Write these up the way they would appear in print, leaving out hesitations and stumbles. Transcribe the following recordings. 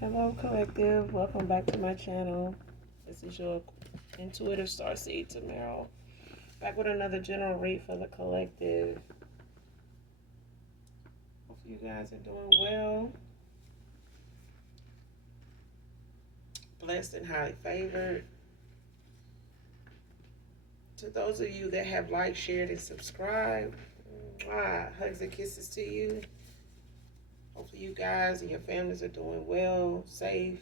Hello, collective. Welcome back to my channel. This is your intuitive starseed Tamara. Back with another general read for the collective. Hope you guys are doing well, blessed and highly favored. To those of you that have liked, shared, and subscribed, hugs and kisses to you. Hopefully you guys and your families are doing well, safe.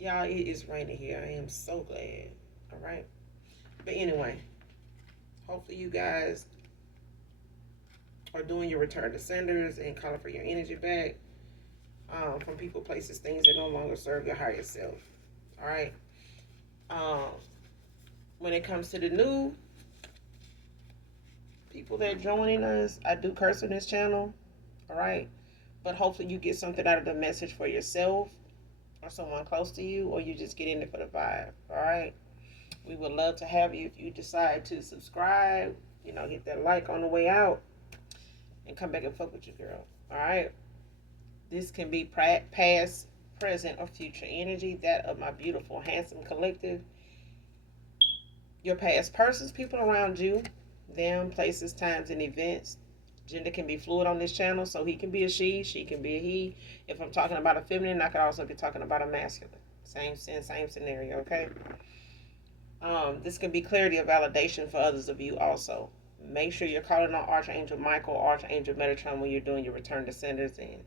Y'all, it is raining here. I am so glad. All right. But anyway, hopefully you guys are doing your return to senders and calling for your energy back from people, places, things that no longer serve your higher self. All right. Um, when it comes to the new people that are joining us, I do curse on this channel. All right. But hopefully you get something out of the message for yourself or someone close to you, or you just get in it for the vibe. All right. We would love to have you if you decide to subscribe. Hit that like on the way out and come back and fuck with you, girl. All right. This can be past, present, or future energy. That of my beautiful, handsome collective. Your past persons, people around you, them, places, times, and events. Gender can be fluid on this channel, so he can be a she can be a he. If I'm talking about a feminine, I could also be talking about a masculine. Same sense, same scenario, okay? This can be clarity or validation for others of you also. Make sure you're calling on Archangel Michael, Archangel Metatron when you're doing your return to senders and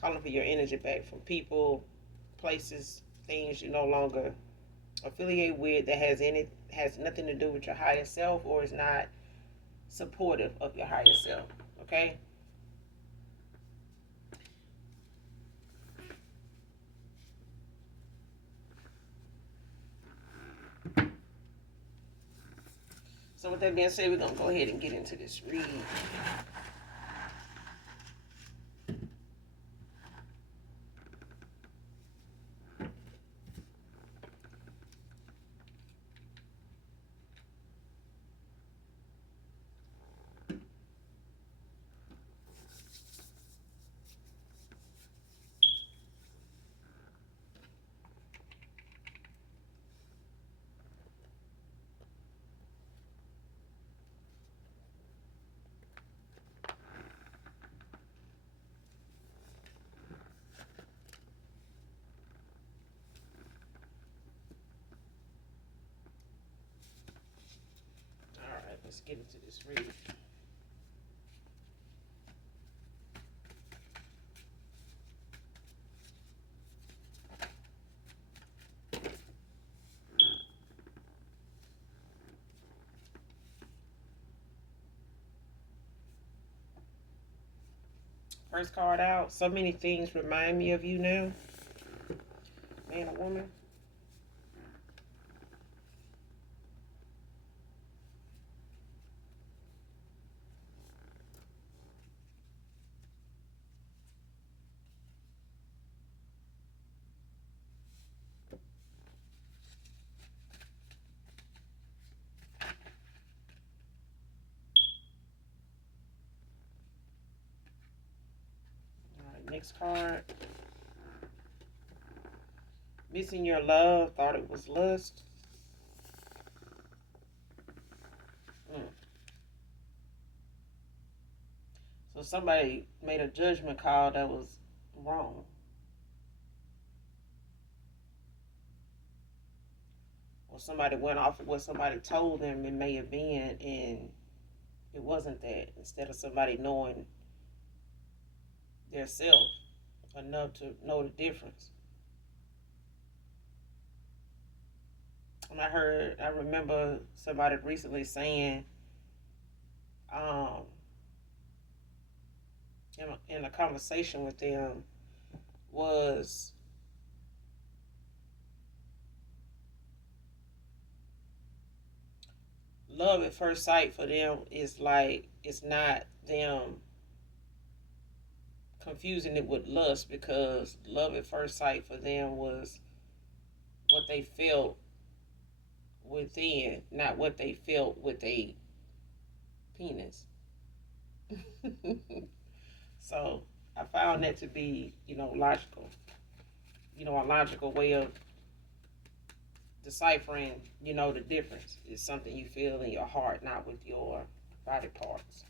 calling for your energy back from people, places, things you no longer affiliate with that has nothing to do with your higher self or is not supportive of your higher self. Okay? So with that being said, we're gonna go ahead and get into this read. Alright, let's get into this read. First card out. So many things remind me of you now. Man or woman. Alright, next card. Missing your love, thought it was lust. So somebody made a judgment call that was wrong. Or somebody went off of what somebody told them it may have been, and it wasn't that. Instead of somebody knowing their self enough to know the difference. And I remember somebody recently saying, in a conversation with them, was love at first sight for them is like, it's not them confusing it with lust, because love at first sight for them was what they felt within, not what they felt with a penis. So I found that to be, logical. A logical way of deciphering, the difference is something you feel in your heart, not with your body parts.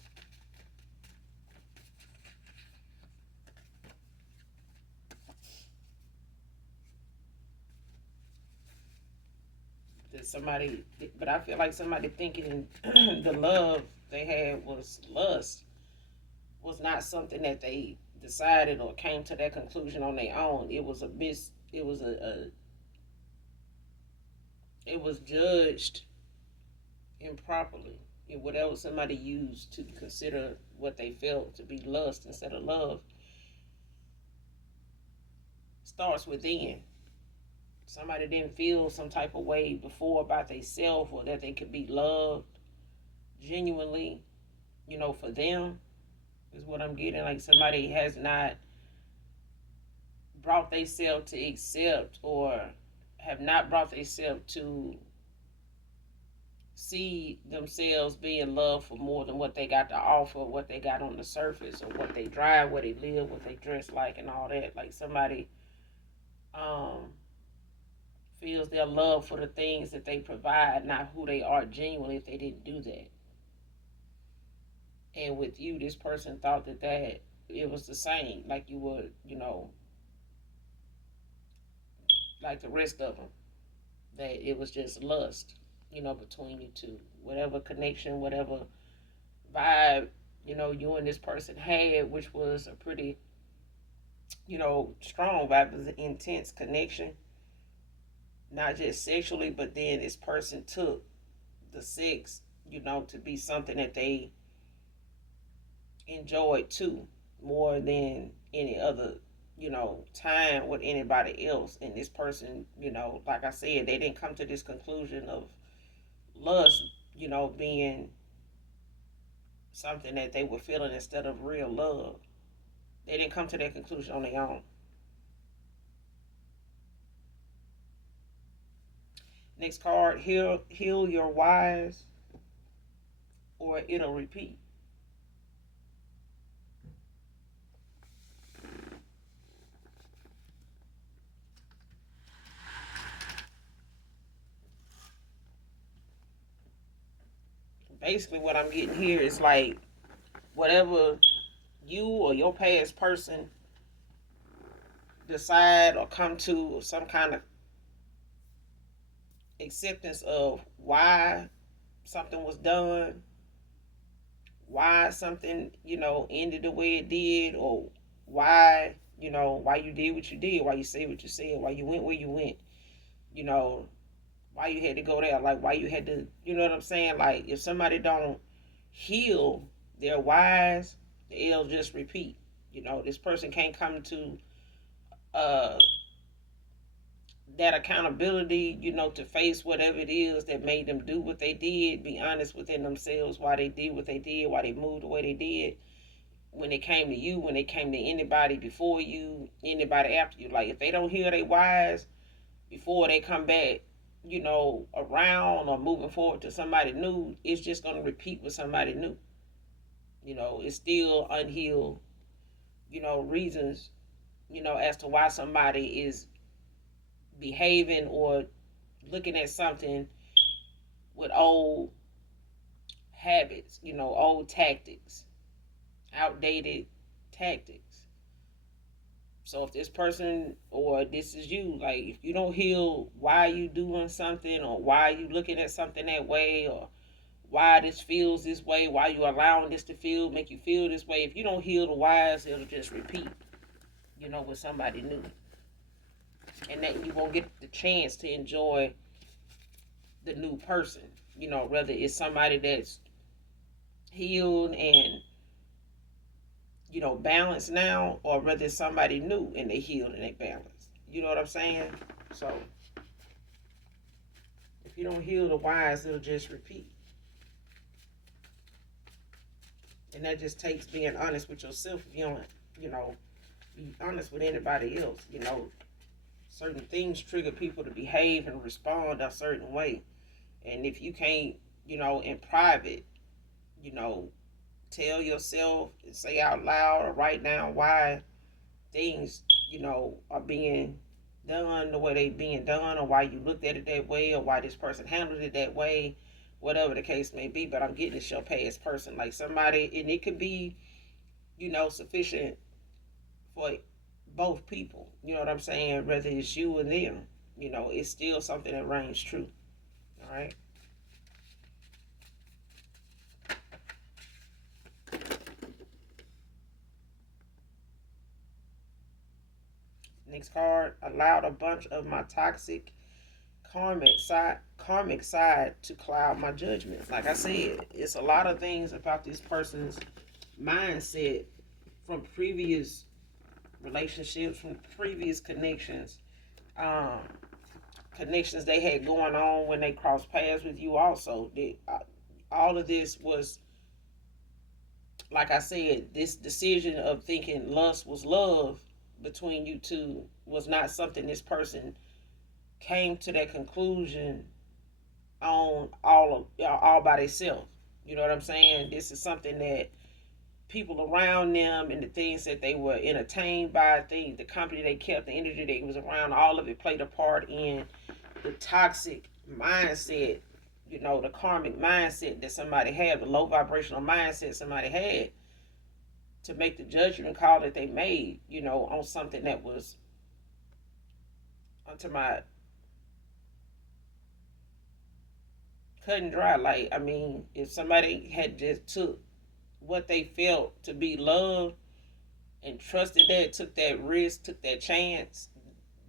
That somebody, but I feel like somebody thinking the love they had was lust was not something that they decided or came to that conclusion on their own. It was a it was it was judged improperly. Whatever somebody used to consider what they felt to be lust instead of love starts within. Somebody didn't feel some type of way before about themselves or that they could be loved genuinely, for them is what I'm getting. Like somebody has not brought themselves to accept or have not brought themselves to see themselves being loved for more than what they got to offer, what they got on the surface, or what they drive, where they live, what they dress like, and all that. Like somebody feels their love for the things that they provide, not who they are genuinely if they didn't do that. And with you, this person thought that it was the same, like you would, like the rest of them, that it was just lust, between you two. Whatever connection, whatever vibe, you and this person had, which was a pretty, strong vibe, it was an intense connection, not just sexually, but then this person took the sex, to be something that they enjoyed too, more than any other, time with anybody else. And this person, like I said, they didn't come to this conclusion of lust, being something that they were feeling instead of real love. They didn't come to that conclusion on their own. Next card, heal your whys or it'll repeat. Basically, what I'm getting here is like whatever you or your past person decide or come to some kind of acceptance of why something was done, why something, ended the way it did, or why, why you did what you did, why you said what you said, why you went where you went, you know, why you had to go there, like why you had to, you know what I'm saying? Like if somebody don't heal their whys, it'll just repeat. This person can't come to uh that accountability, to face whatever it is that made them do what they did, be honest within themselves why they did what they did, why they moved the way they did, when they came to you, when they came to anybody before you, anybody after you. Like if they don't hear their whys before they come back, around or moving forward to somebody new, it's just gonna repeat with somebody new. It's still unhealed, reasons, as to why somebody is behaving or looking at something with old habits, old tactics, outdated tactics. So if this person or this is you, like if you don't heal why you doing something or why you looking at something that way or why this feels this way, why you allowing this to make you feel this way, if you don't heal the whys, it'll just repeat, with somebody new. And that you won't get the chance to enjoy the new person, whether it's somebody that's healed and balanced now, or whether it's somebody new and they healed and they balanced. You know what I'm saying? So if you don't heal the whys, it'll just repeat. And that just takes being honest with yourself. If you don't, be honest with anybody else. Certain things trigger people to behave and respond a certain way. And if you can't, in private, tell yourself, say out loud, or write down why things, are being done the way they being done, or why you looked at it that way, or why this person handled it that way, whatever the case may be. But I'm getting it's your past person, like somebody, and it could be, sufficient for both people. You know what I'm saying? Whether it's you and them, it's still something that reigns true. All right. Next card, allowed a bunch of my toxic karmic side to cloud my judgment. Like I said, it's a lot of things about this person's mindset from previous relationships, from previous um, connections they had going on when they crossed paths with you. Also, all of this was, like I said, this decision of thinking lust was love between you two was not something this person came to that conclusion on all by themselves. You know what I'm saying? This is something that people around them and the things that they were entertained by, the company they kept, the energy they was around, all of it played a part in the toxic mindset, the karmic mindset that somebody had, the low vibrational mindset somebody had to make the judgment call that they made, on something that was onto my cut and dry. Like, I mean, if somebody had just took what they felt to be love and trusted that, took that risk, took that chance,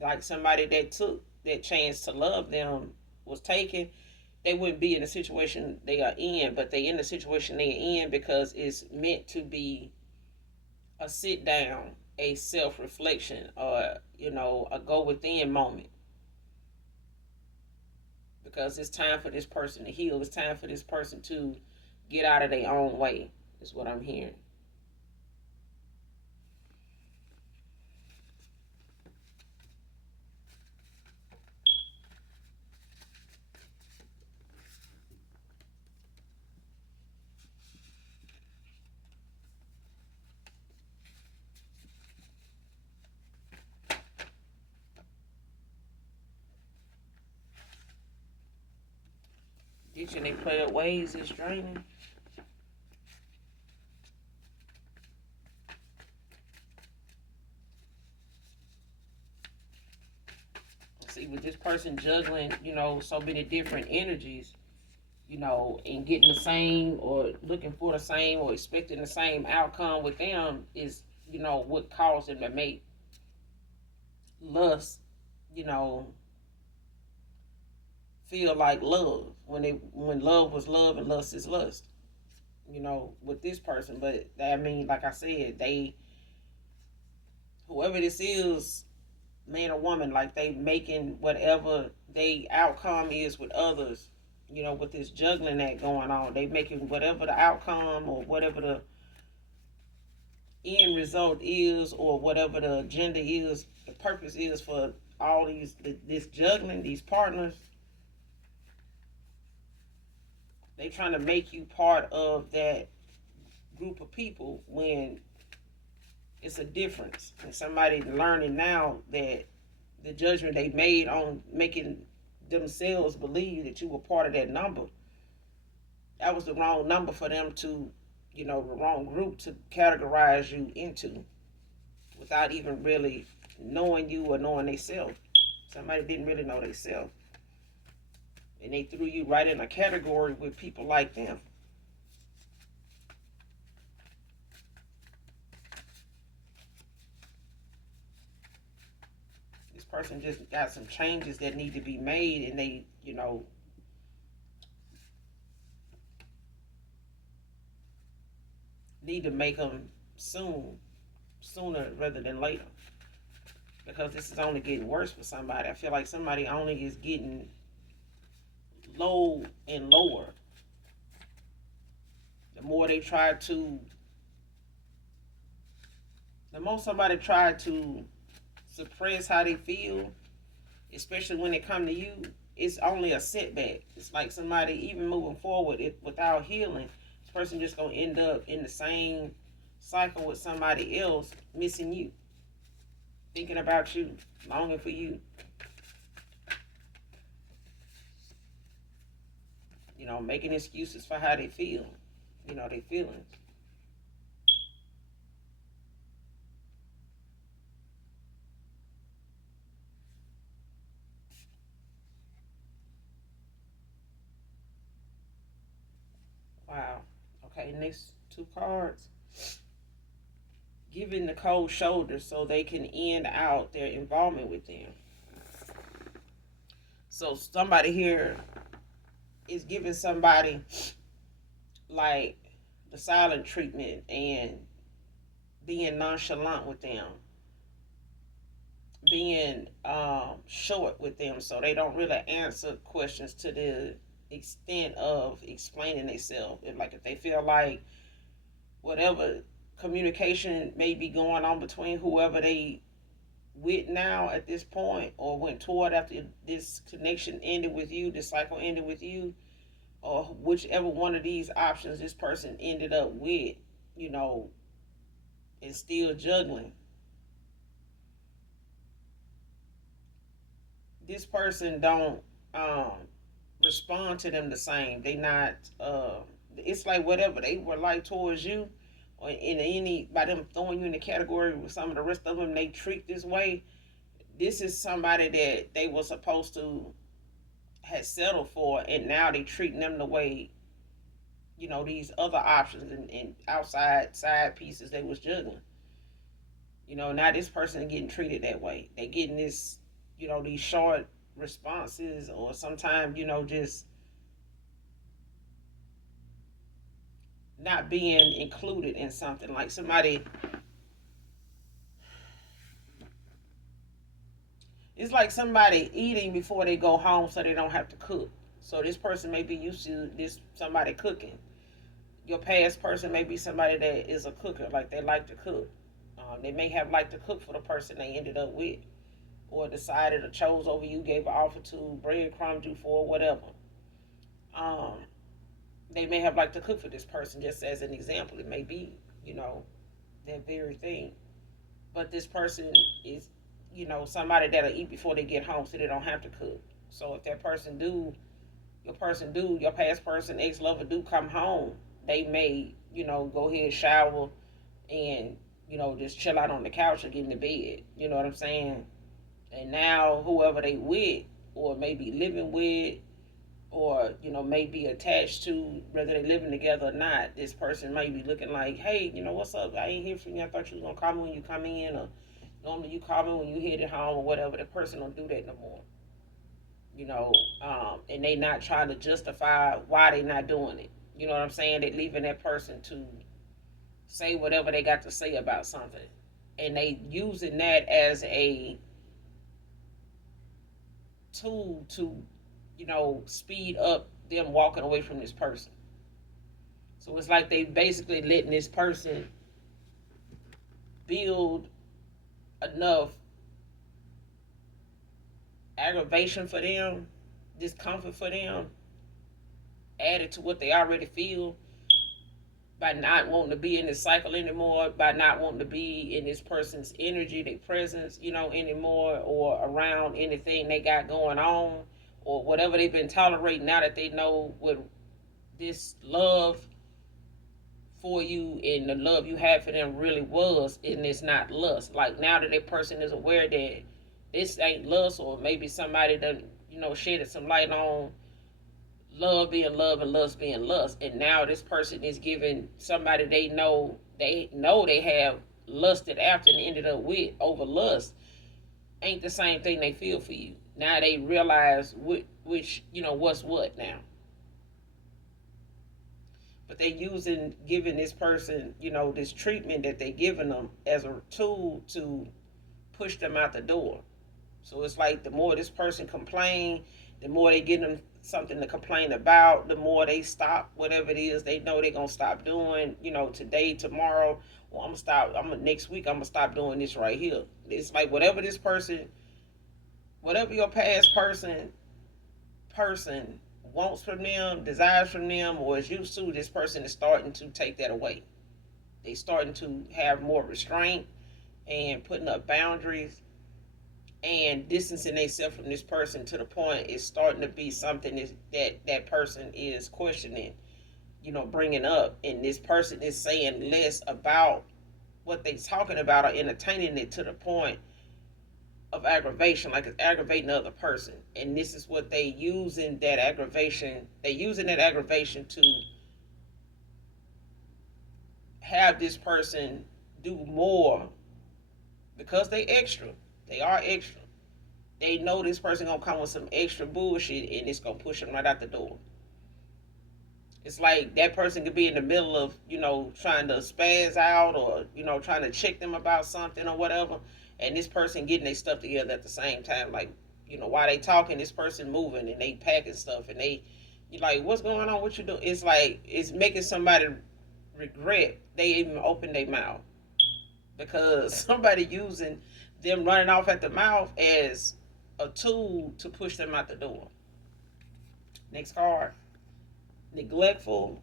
like somebody that took that chance to love them was taken, they wouldn't be in the situation they are in. But they in the situation they're in because it's meant to be a sit down, a self reflection, or a go within moment. Because it's time for this person to heal. It's time for this person to get out of their own way, is what I'm hearing. Teaching they player ways is draining. See, with this person juggling, so many different energies, and getting the same or looking for the same or expecting the same outcome with them is, what caused them to make lust, you know, feel like love when love was love and lust is lust. With this person, but I mean, like I said, whoever this is, man or woman, like they making whatever they outcome is with others, with this juggling that going on, they making whatever the outcome or whatever the end result is or whatever the agenda is, the purpose is for all this juggling, these partners, they trying to make you part of that group of people when it's a difference. And somebody learning now that the judgment they made on making themselves believe that you were part of that number, that was the wrong number for them to, the wrong group to categorize you into without even really knowing you or knowing themselves. Somebody didn't really know themselves. And they threw you right in a category with people like them. This person just got some changes that need to be made, and they, need to make them sooner rather than later. Because this is only getting worse for somebody. I feel like somebody only is getting low and lower. The more they try to, the more somebody try to suppress how they feel, especially when it come to you, it's only a setback. It's like somebody even moving forward without healing, this Person just gonna end up in the same cycle with somebody else, missing you, thinking about you, longing for you. Making excuses for how they feel. Their feelings. Wow. Okay, next two cards. Giving the cold shoulder so they can end out their involvement with them. So somebody here is giving somebody like the silent treatment and being nonchalant with them, being short with them, so they don't really answer questions to the extent of explaining themselves. If they feel like whatever communication may be going on between whoever they with now at this point, or went toward after this connection ended with you, this cycle ended with you, or whichever one of these options this person ended up with, you know, is still juggling. This person don't um respond to them the same. They not it's like whatever they were like towards you, or in any by them throwing you in the category with some of the rest of them they treat this way. This is somebody that they were supposed to had settled for, and now they treating them the way, these other options and outside side pieces they was juggling. Now this person is getting treated that way. They getting this, these short responses, or sometimes, just not being included in something. Like somebody, it's like somebody eating before they go home so they don't have to cook. So this person may be used to this somebody cooking. Your past person may be somebody that is a cooker, like they like to cook. They may have liked to cook for the person they ended up with, or decided or chose over you, gave an offer to, breadcrumbed you for, whatever. Um, they may have liked to cook for this person, just as an example. It may be, that very thing. But this person is, somebody that'll eat before they get home so they don't have to cook. So if that your past person, ex lover do come home, they may, go ahead, shower, and, just chill out on the couch or get in the bed. You know what I'm saying? And now whoever they with, or maybe living with, or may be attached to, whether they living together or not, this person may be looking like, hey, what's up? I ain't hear from you. I thought you was gonna call me when you come in, or normally you call me when you headed home, or whatever. The person don't do that no more. And they not trying to justify why they not doing it. You know what I'm saying? They leaving that person to say whatever they got to say about something, and they using that as a tool to, speed up them walking away from this person. So it's like they basically letting this person build enough aggravation for them, discomfort for them, added to what they already feel, by not wanting to be in this cycle anymore, by not wanting to be in this person's energy, their presence, anymore, or around anything they got going on, or whatever they've been tolerating. Now that they know what this love for you and the love you had for them really was, and it's not lust. Like now that that person is aware that this ain't lust, or maybe somebody done, shedded some light on love being love and lust being lust, and now this person is giving somebody they have lusted after and ended up with over lust, ain't the same thing they feel for you. Now they realize which what's what now. But they using giving this person, this treatment that they giving them as a tool to push them out the door. So it's like the more this person complain, the more they get them something to complain about, the more they stop whatever it is they know they're gonna stop doing, today, tomorrow, or next week I'm gonna stop doing this right here. It's like whatever your past person wants from them, desires from them, or is used to, this person is starting to take that away. They starting to have more restraint and putting up boundaries and distancing themselves from this person to the point it's starting to be something that person is questioning, bringing up, and this person is saying less about what they talking about or entertaining it to the point of aggravation, like it's aggravating the other person. And this is what they using that aggravation. They using that aggravation to have this person do more because they extra. They are extra. They know this person gonna come with some extra bullshit and it's gonna push them right out the door. It's like that person could be in the middle of, trying to spaz out or, trying to check them about something or whatever. And this person getting their stuff together at the same time. Like, while they talking, this person moving and they packing stuff and you're like, what's going on? What you doing? It's like, it's making somebody regret they even opened their mouth. Because somebody using them running off at the mouth as a tool to push them out the door. Next card. Neglectful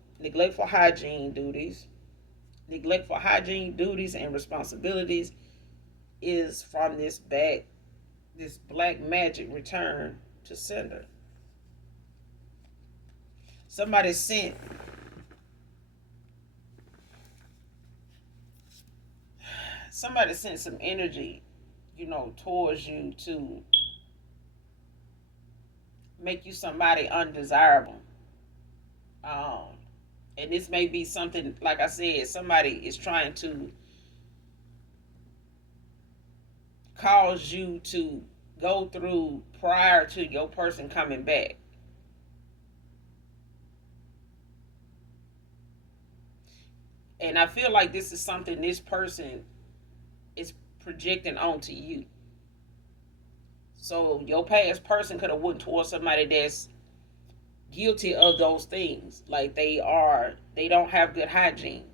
hygiene duties. Neglectful hygiene duties and responsibilities is from this black magic return to sender. Somebody sent some energy, towards you to make you somebody undesirable. And this may be something, like I said, somebody is trying to cause you to go through prior to your person coming back. And I feel like this is something this person is projecting onto you. So your past person could have went towards somebody that's guilty of those things. Like they don't have good hygiene.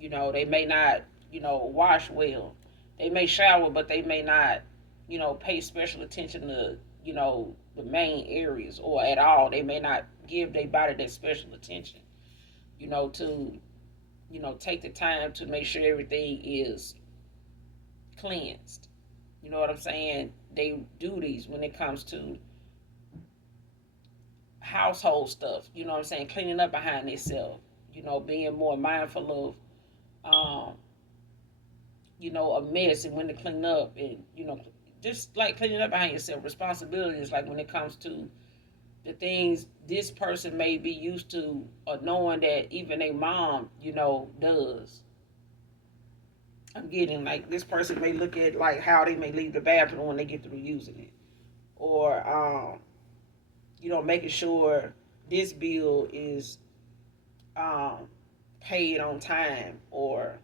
They may not, wash well. They may shower, but they may not, pay special attention to, the main areas or at all. They may not give their body that special attention, to, take the time to make sure everything is cleansed. You know what I'm saying? They duties when it comes to household stuff, cleaning up behind themselves, being more mindful of, a mess and when to clean up and, just like cleaning up behind yourself. Responsibilities, like when it comes to the things this person may be used to or knowing that even a mom, does. I'm getting like this person may look at like how they may leave the bathroom when they get through using it. Or, making sure this bill is paid on time, or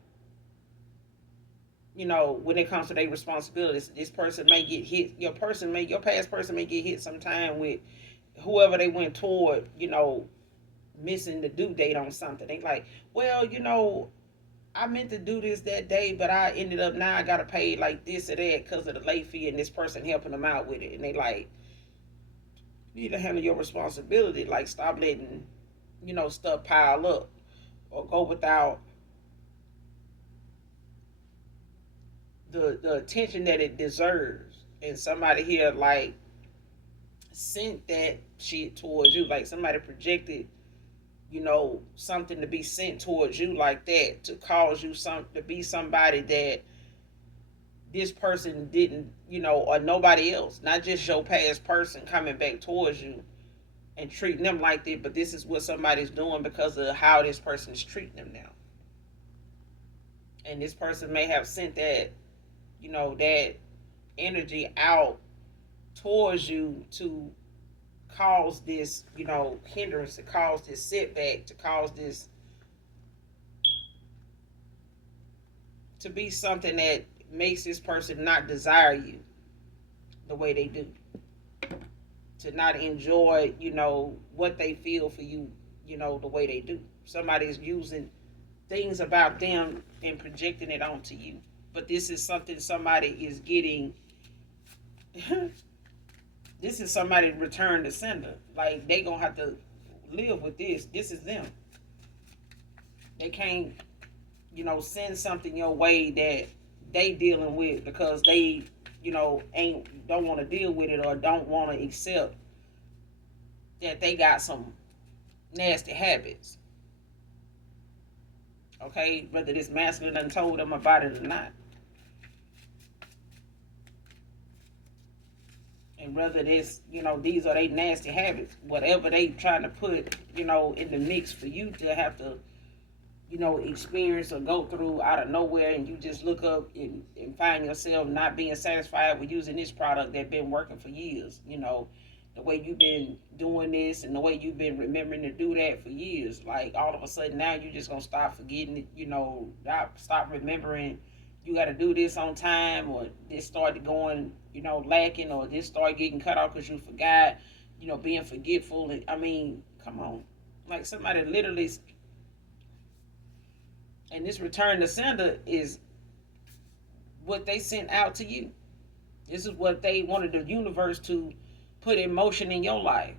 when it comes to their responsibilities, this person may get hit. Your past person may get hit sometime with whoever they went toward, missing the due date on something. They like, well, I meant to do this that day, but I ended up now I gotta pay like this or that because of the late fee and this person helping them out with it, and they like, you need to handle your responsibility. Like, stop letting, stuff pile up or go without the attention that it deserves. And somebody here, like, sent that shit towards you. Like, somebody projected, something to be sent towards you like that to cause you to be somebody that this person didn't, or nobody else, not just your past person coming back towards you and treating them like that, but this is what somebody's doing because of how this person is treating them now. And this person may have sent that, that energy out towards you to cause this, hindrance, to cause this setback, to cause this to be something that makes this person not desire you the way they do. To not enjoy, what they feel for you, the way they do. Somebody's using things about them and projecting it onto you. But this is something somebody is getting. This is somebody return to sender. Like, they gonna have to live with this. This is them. They can't, send something your way that they dealing with because they, ain't don't want to deal with it or don't want to accept that they got some nasty habits. Okay, whether this masculine done told them about it or not. And whether this, these are they nasty habits, whatever they trying to put, in the mix for you to have to, experience or go through out of nowhere, and you just look up and find yourself not being satisfied with using this product that been working for years, the way you've been doing this and the way you've been remembering to do that for years. Like all of a sudden now you just gonna stop forgetting it, stop remembering you got to do this on time, or this started going, lacking, or this started getting cut off because you forgot, being forgetful. And I mean, come on, like somebody literally, and this return to sender is what they sent out to you. This is what they wanted the universe to put in motion in your life.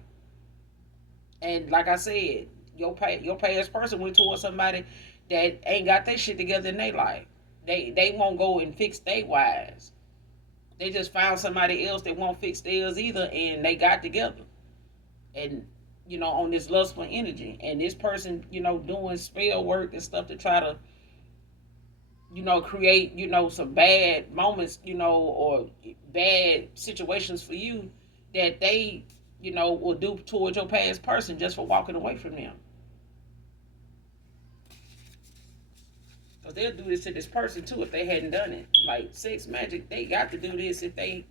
And like I said, your past person went towards somebody that ain't got their shit together in their life. They won't go and fix their wives. They just found somebody else that won't fix theirs either, and they got together. And on this lustful energy, and this person, doing spell work and stuff to try to, create, some bad moments, or bad situations for you that they, will do towards your past person just for walking away from them. Because they'll do this to this person too if they hadn't done it. Like sex magic, they got to do this if they,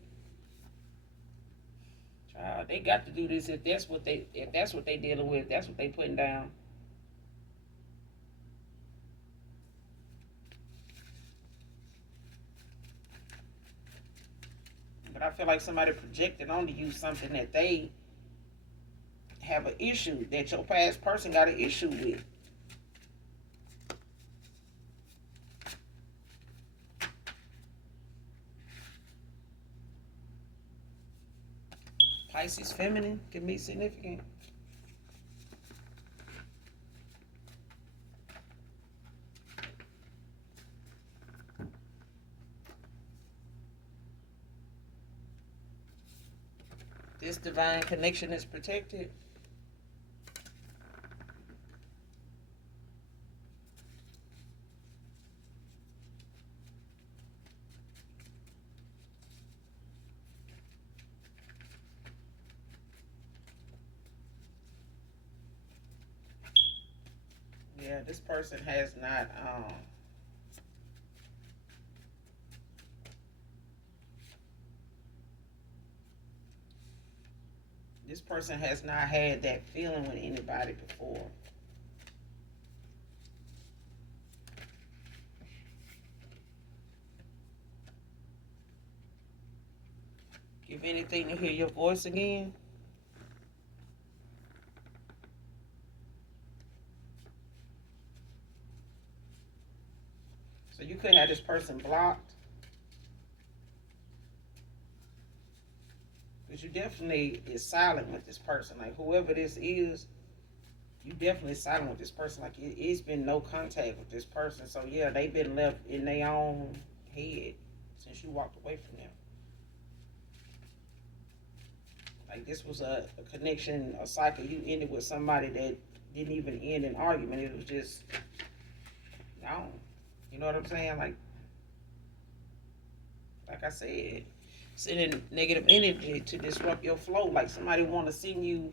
they got to do this if that's what they dealing with. That's what they putting down. But I feel like somebody projected onto you something that they have an issue, that your past person got an issue with. Pisces feminine can be significant. This divine connection is protected. Yeah, this person has not this person has not had that feeling with anybody before. Give anything to hear your voice again. So you could have this person blocked. Because you definitely is silent with this person. Like whoever this is, you definitely silent with this person. Like it's been no contact with this person. So yeah, they've been left in their own head since you walked away from them. Like this was a connection, a cycle you ended with somebody that didn't even end an argument. It was just gone. You know what I'm saying? Like I said, sending negative energy to disrupt your flow. Like somebody want to send you,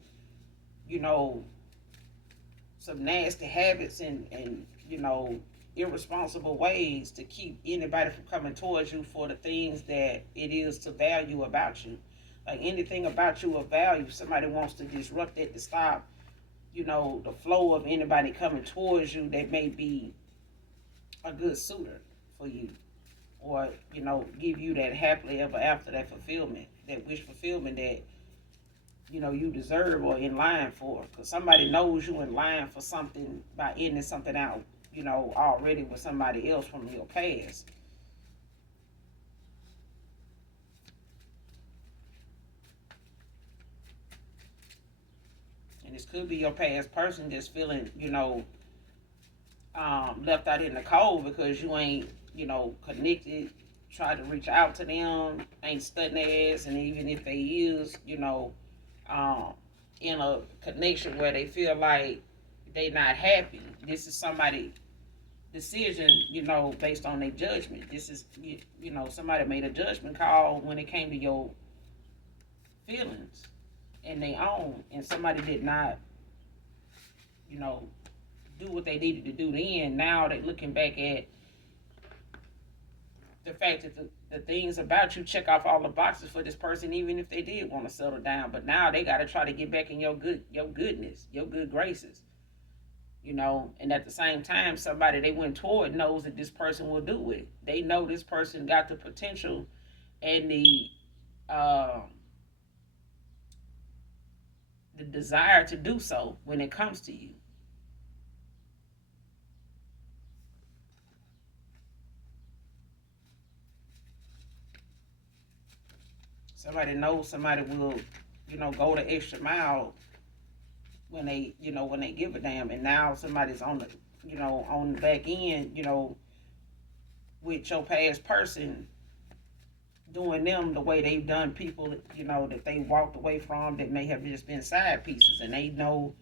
you know, some nasty habits and irresponsible ways to keep anybody from coming towards you for the things that it is to value about you. Like anything about you of value, somebody wants to disrupt it to stop, the flow of anybody coming towards you that may be a good suitor for you, or give you that happily ever after, that fulfillment, that wish fulfillment that you deserve or in line for. Because somebody knows you in line for something by ending something out already with somebody else from your past. And This could be your past person just feeling, left out in the cold because you ain't, connected, try to reach out to them, ain't studying their ass, and even if they is, um, in a connection where they feel like they not happy, this is somebody decision, based on their judgment. This is, somebody made a judgment call when it came to your feelings and they own, and somebody did not, you know, do what they needed to do then. Now they looking back at the fact that the things about you check off all the boxes for this person, even if they did want to settle down. But now they got to try to get back in your goodness, your good graces, And at the same time, somebody they went toward knows that this person will do it. They know this person got the potential and uh, the desire to do so when it comes to you. Somebody knows somebody will, go the extra mile when they give a damn. And now somebody's on on the back end, with your past person doing them the way they've done people, that they walked away from that may have just been side pieces, and they know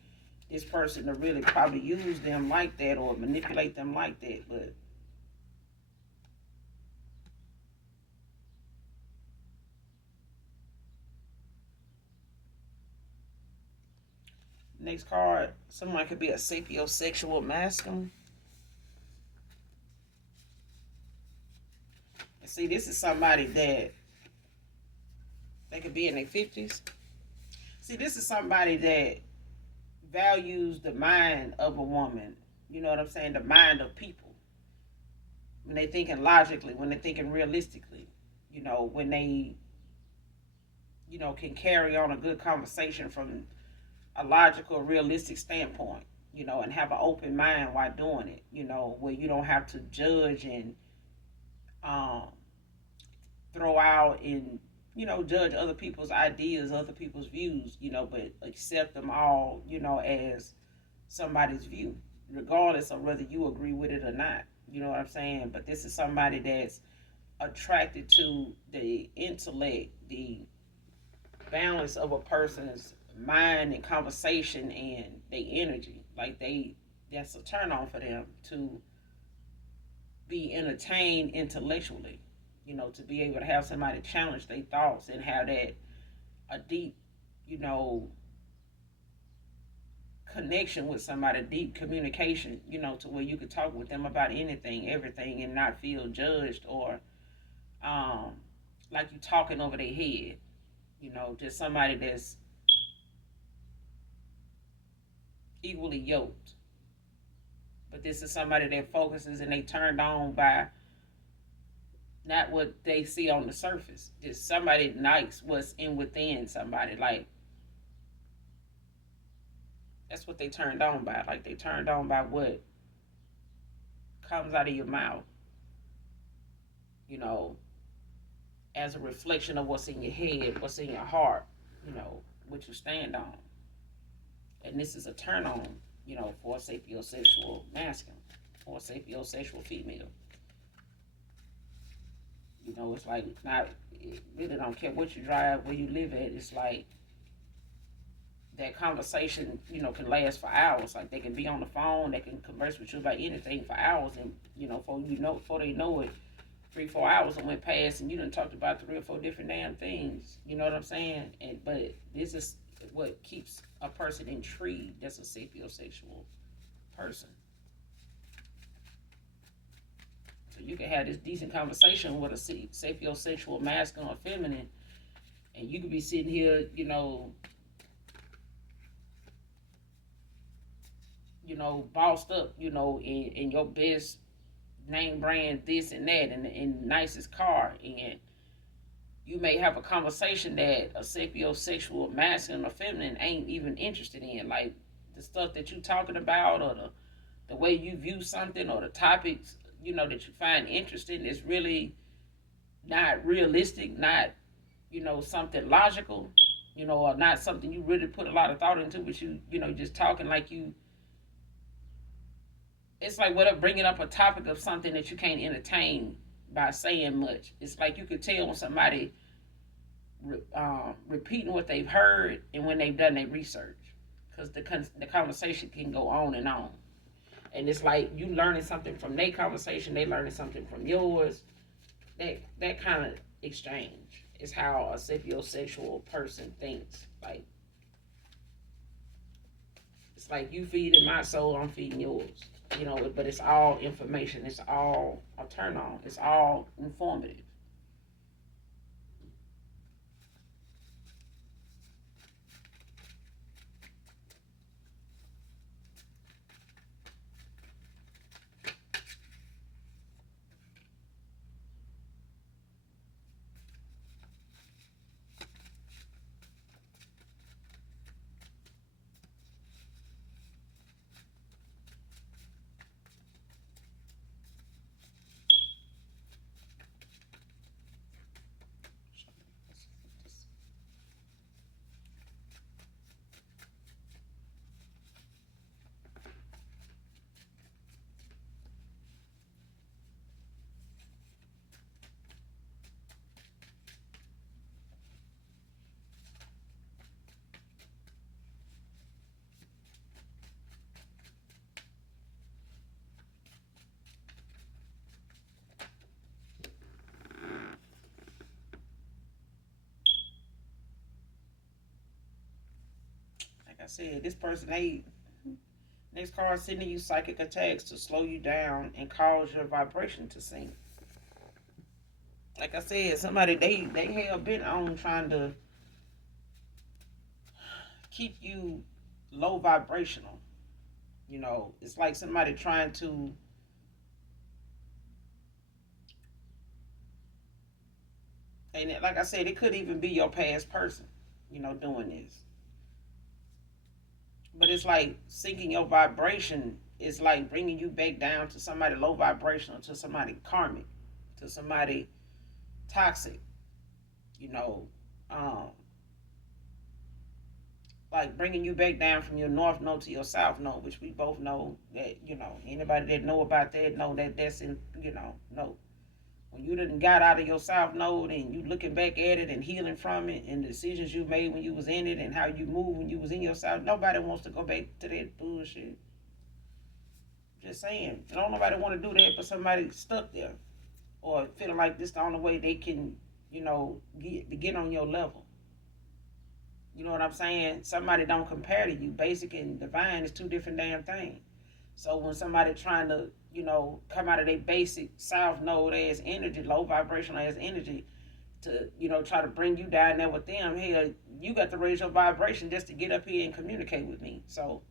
this person to really probably use them like that or manipulate them like that. But next card, someone could be a sapiosexual masculine. And see, this is somebody that they could be in their 50s. See, this is somebody that values the mind of a woman. You know what I'm saying? The mind of people. When they're thinking logically, when they're thinking realistically, when they, can carry on a good conversation from a logical, realistic standpoint, and have an open mind while doing it, where you don't have to judge and um, throw out and, judge other people's ideas, other people's views, but accept them all, as somebody's view, regardless of whether you agree with it or not. You know what I'm saying? But this is somebody that's attracted to the intellect, the balance of a person's mind and conversation and their energy. Like that's a turn on for them to be entertained intellectually, to be able to have somebody challenge their thoughts and have that a deep, you know, connection with somebody, deep communication, to where you could talk with them about anything, everything, and not feel judged or um, like you talking over their head. Just somebody that's equally yoked. But this is somebody that focuses and they turned on by not what they see on the surface. Just somebody likes what's in within somebody. Like that's what they turned on by. Like they turned on by what comes out of your mouth, you know, as a reflection of what's in your head, what's in your heart, what you stand on. And this is a turn on, for a sapiosexual masculine or a sapiosexual female. It's like not, it really don't care what you drive, where you live at. It's like that conversation, can last for hours. Like they can be on the phone, they can converse with you about anything for hours, and before they know it, 3-4 hours went past, and you done talked about 3 or 4 different damn things. You know what I'm saying? But this is what keeps a person intrigued. That's a sapiosexual person. So you can have this decent conversation with a sapiosexual masculine or feminine, and you could be sitting here, bossed up, in your best name brand, this and that, and the nicest car, and you may have a conversation that a sapiosexual masculine or feminine ain't even interested in, like the stuff that you talking about, or the way you view something, or the topics, that you find interesting is really not realistic, not, something logical. or not something you really put a lot of thought into, but you just talking like you. It's like what bringing up a topic of something that you can't entertain by saying much. It's like you could tell when somebody repeating what they've heard and when they've done their research, because the conversation can go on and on. And it's like you learning something from their conversation, they learning something from yours. That kind of exchange is how a sapiosexual person thinks. Like it's like you feeding my soul, I'm feeding yours. But it's all information. It's all a turn on. It's all informative. Like I said, this person, next card sending you psychic attacks to slow you down and cause your vibration to sink. Like I said, somebody they hell bent on trying to keep you low vibrational. It's like somebody trying to, and like I said, it could even be your past person, doing this. But it's like sinking your vibration is like bringing you back down to somebody low vibrational, to somebody karmic, to somebody toxic, you know, um, like bringing you back down from your north node to your south node, which we both know that, anybody that know about that know that that's in, no. When you done got out of your south node and you looking back at it and healing from it and the decisions you made when you was in it and how you moved when you was in your south, nobody wants to go back to that bullshit. Just saying. Don't nobody want to do that, but somebody stuck there or feeling like this the only way they can, get on your level. You know what I'm saying? Somebody don't compare to you. Basic and divine is two different damn things. So when somebody trying to, come out of their basic south node as energy, low vibrational as energy, to, try to bring you down there with them, hell, you got to raise your vibration just to get up here and communicate with me. So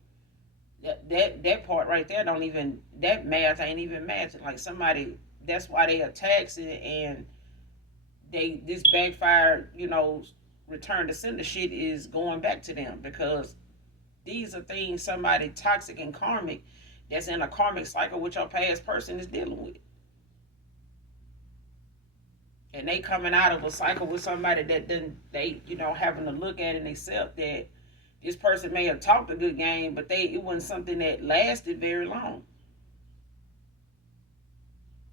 that part right there don't even, that math ain't even matching. Like somebody, that's why they attacks it, and this backfire, return to sender shit is going back to them, because these are things somebody toxic and karmic that's in a karmic cycle with your past person is dealing with. And they coming out of a cycle with somebody that then they, having to look at and accept that this person may have talked a good game, but it wasn't something that lasted very long.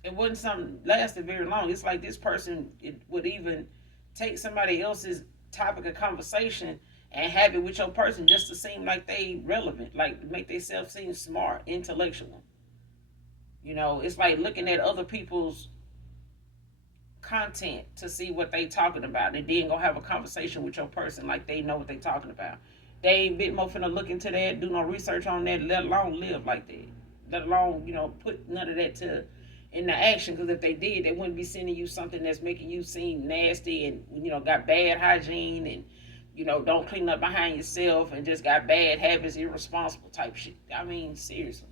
It wasn't something lasted very long. It's like this person, it would even take somebody else's topic of conversation and have it with your person just to seem like they relevant, like make themselves seem smart, intellectual. It's like looking at other people's content to see what they talking about, and then go have a conversation with your person like they know what they talking about. They ain't bit more finna look into that, do no research on that, let alone live like that. Let alone, put none of that to into action. Because if they did, they wouldn't be sending you something that's making you seem nasty and got bad hygiene and don't clean up behind yourself and just got bad habits, irresponsible type shit. I mean, seriously.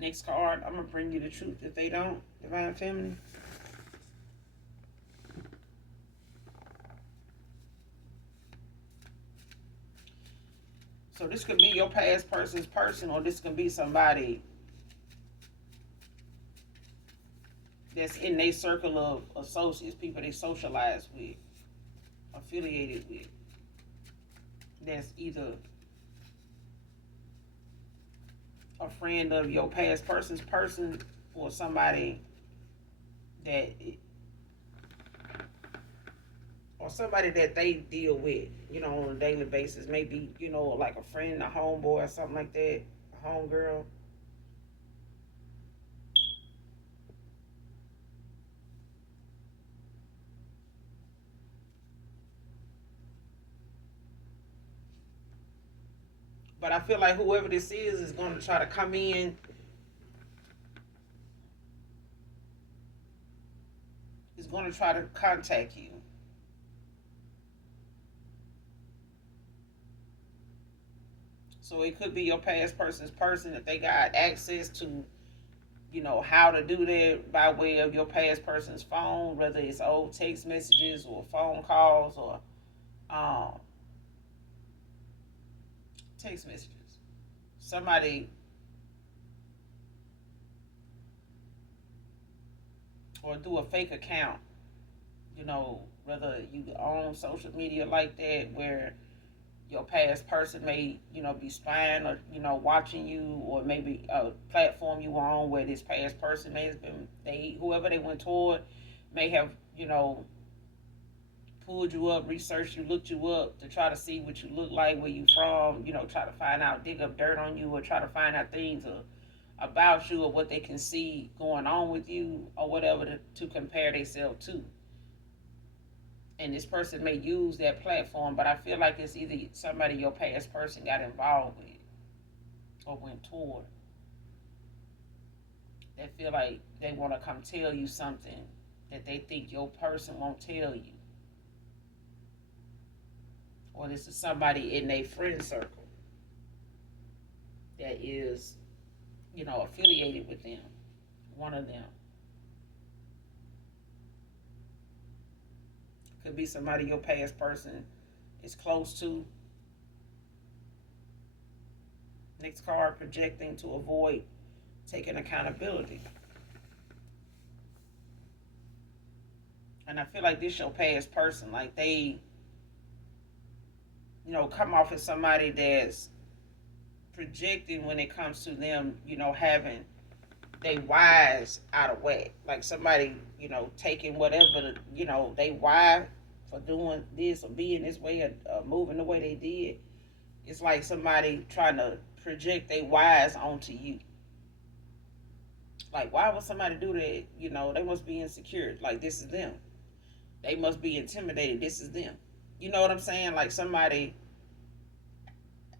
Next card, I'm going to bring you the truth if they don't. Divine Feminine. So this could be your past person's person, or this could be somebody that's in their circle of associates, people they socialize with, affiliated with. That's either a friend of your past person's person, or somebody that they deal with, on a daily basis. Maybe, like a friend, a homeboy, or something like that, a homegirl. But I feel like whoever this is going to try to come in, is going to try to contact you. So it could be your past person's person if they got access to, how to do that by way of your past person's phone, whether it's old text messages or phone calls or um, text messages. Somebody, or do a fake account, whether you own social media like that, where your past person may, be spying or, watching you, or maybe a platform you were on where this past person may have been, whoever they went toward may have, pulled you up, researched you, looked you up to try to see what you look like, where you from, try to find out, dig up dirt on you, or try to find out things about you, or what they can see going on with you, or whatever, to compare themselves to. And this person may use that platform, but I feel like it's either somebody your past person got involved with or went toward. They feel like they want to come tell you something that they think your person won't tell you. Or this is somebody in their friend circle that is, affiliated with them, one of them. Could be somebody your past person is close to. Next card, projecting to avoid taking accountability. And I feel like this your past person. Like they, come off as somebody that's projecting when it comes to them, having they wise out of whack. Like somebody, taking whatever, they why for doing this or being this way, or moving the way they did. It's like somebody trying to project they wise onto you. Like, why would somebody do that? They must be insecure. Like, this is them. They must be intimidated. This is them. You know what I'm saying? Like, somebody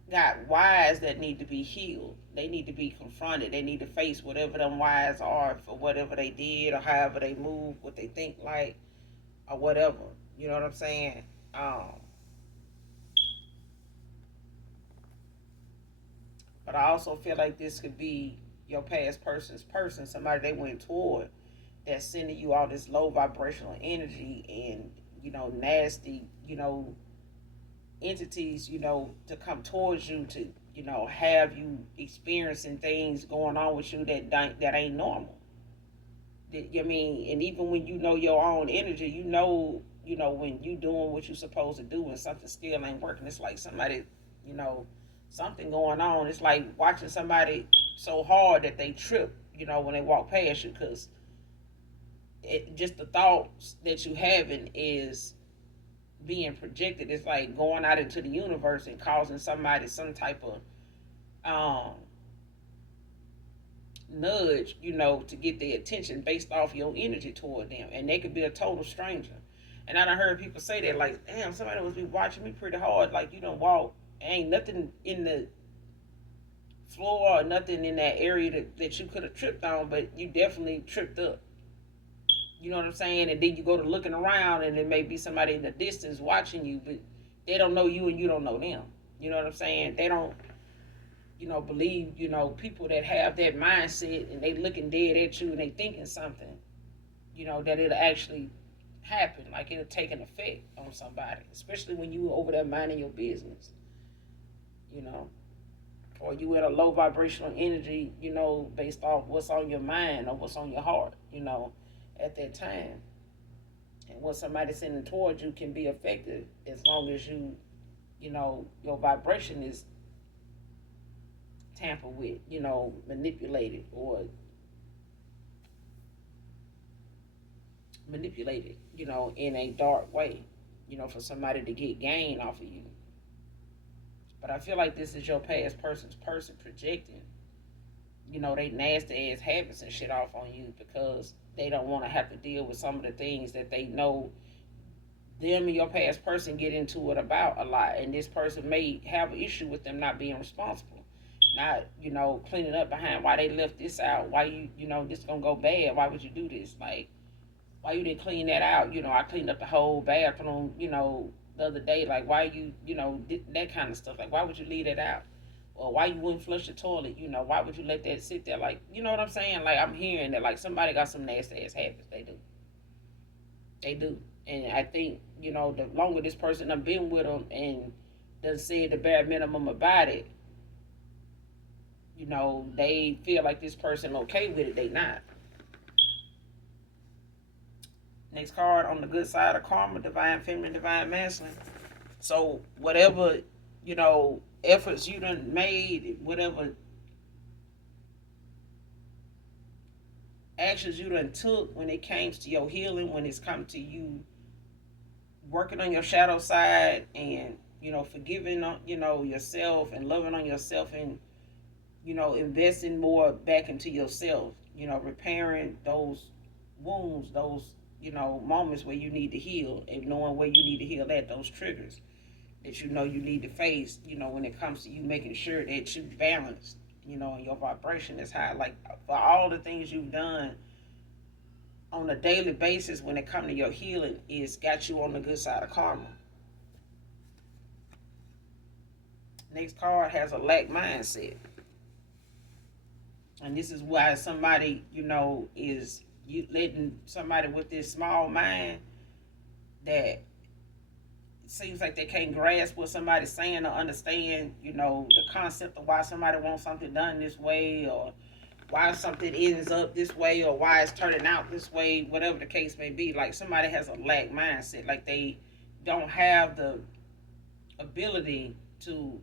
got whys that need to be healed. They need to be confronted. They need to face whatever them whys are for whatever they did, or however they move, what they think like, or whatever. You know what I'm saying? But I also feel like this could be your past person's person, somebody they went toward, that's sending you all this low vibrational energy and, nasty, entities, to come towards you to, have you experiencing things going on with you that ain't normal. I mean, and even when you know your own energy, when you doing what you're supposed to do and something still ain't working, it's like somebody, you know, something going on. It's like watching somebody so hard that they trip, when they walk past you, because just the thoughts that you having is being projected. It's like going out into the universe and causing somebody some type of nudge, to get their attention based off your energy toward them. And they could be a total stranger. And I done heard people say that, like, damn, somebody must be watching me pretty hard. Like, you don't walk, ain't nothing in the floor or nothing in that area that you could have tripped on, but you definitely tripped up. You know what I'm saying? And then you go to looking around, and there may be somebody in the distance watching you, but they don't know you and you don't know them. You know what I'm saying? They don't. believe, people that have that mindset and they looking dead at you and they thinking something, that it'll actually happen, like it'll take an effect on somebody, especially when you over there minding your business, you know, or you in a low vibrational energy, based off what's on your mind or what's on your heart, at that time. And what somebody's sending towards you can be effective as long as your vibration is tampered with, manipulated or manipulated, in a dark way, for somebody to get gain off of you. But I feel like this is your past person's person projecting, they nasty ass habits and shit off on you because they don't want to have to deal with some of the things that they know them and your past person get into it about a lot. And this person may have an issue with them not being responsible, not, cleaning up behind why they left this out, why this gonna go bad, why would you do this? Like, why you didn't clean that out? I cleaned up the whole bathroom, the other day. Like, why that kind of stuff. Like, why would you leave that out? Or why you wouldn't flush the toilet? Why would you let that sit there? Like, you know what I'm saying? Like, I'm hearing that, like, somebody got some nasty ass habits. They do. They do. And I think, the longer this person done been with them and done said the bare minimum about it, they feel like this person okay with it. They not. Next card on the good side of karma, divine feminine, divine masculine. So whatever, efforts you done made, whatever actions you done took when it came to your healing, when it's come to you working on your shadow side and, forgiving, yourself and loving on yourself and, investing more back into yourself, repairing those wounds, those moments where you need to heal and knowing where you need to heal at, those triggers that you need to face, when it comes to you making sure that you balanced, and your vibration is high. Like, for all the things you've done on a daily basis when it comes to your healing, is got you on the good side of karma. Next card has a lack mindset. And this is why somebody, is you letting somebody with this small mind that seems like they can't grasp what somebody's saying or understand, the concept of why somebody wants something done this way, or why something ends up this way, or why it's turning out this way, whatever the case may be. Like, somebody has a lack mindset. Like, they don't have the ability to,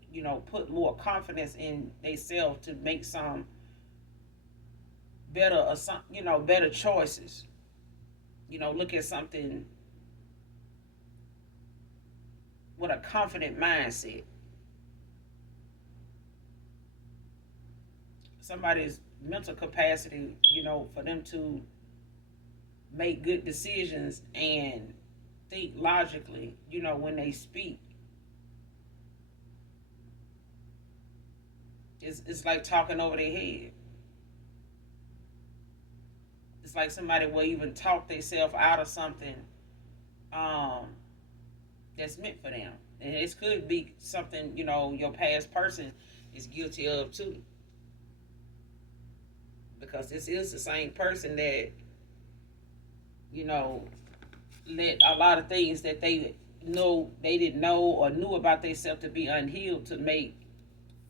put more confidence in themselves to make some better, or some, better choices. Look at something with a confident mindset. Somebody's mental capacity, for them to make good decisions and think logically, when they speak. It's like talking over their head. It's like somebody will even talk themselves out of something that's meant for them. And it could be something, your past person is guilty of too. Because this is the same person that, let a lot of things that they know they didn't know or knew about themselves to be unhealed to make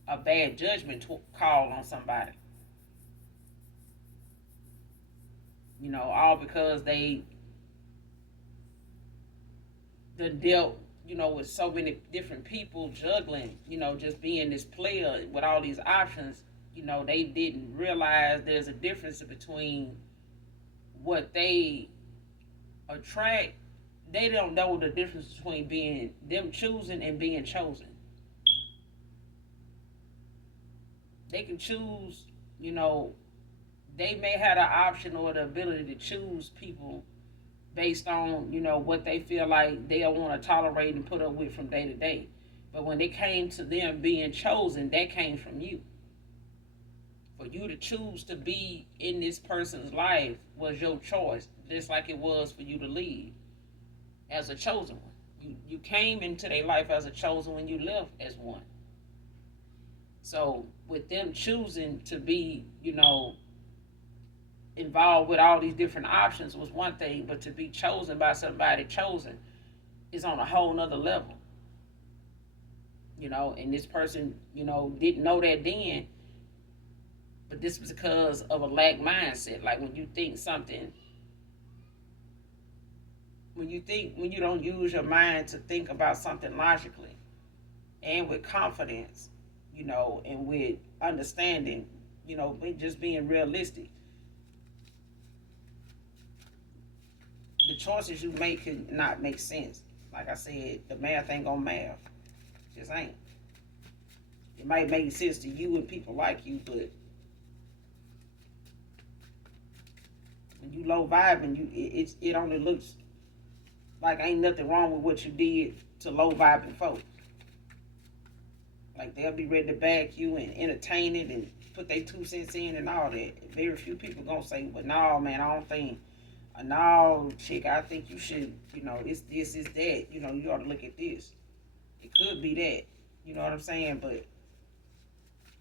a bad judgment call on somebody. All because they dealt, with so many different people juggling, just being this player with all these options. They didn't realize there's a difference between what they attract. They don't know the difference between being them choosing and being chosen. They can choose, they may have the option or the ability to choose people based on, what they feel like they'll want to tolerate and put up with from day to day. But when it came to them being chosen, that came from you. For you to choose to be in this person's life was your choice, just like it was for you to leave as a chosen one. You came into their life as a chosen when you left as one. So with them choosing to be, involved with all these different options was one thing, but to be chosen by somebody chosen is on a whole nother level. And this person, didn't know that then, but this was because of a lack mindset. Like when you don't use your mind to think about something logically and with confidence, and with understanding, just being realistic, the choices you make can not make sense. Like I said, the math ain't gonna math. Just ain't. It might make sense to you and people like you, but when you low vibing, it only looks like ain't nothing wrong with what you did to low vibing folks. Like they'll be ready to back you and entertain it and put their 2 cents in and all that. Very few people gonna say, "But no, man, I don't think." No, chick, I think you should. It's this, it's that. You ought to look at this. It could be that. You know what I'm saying? But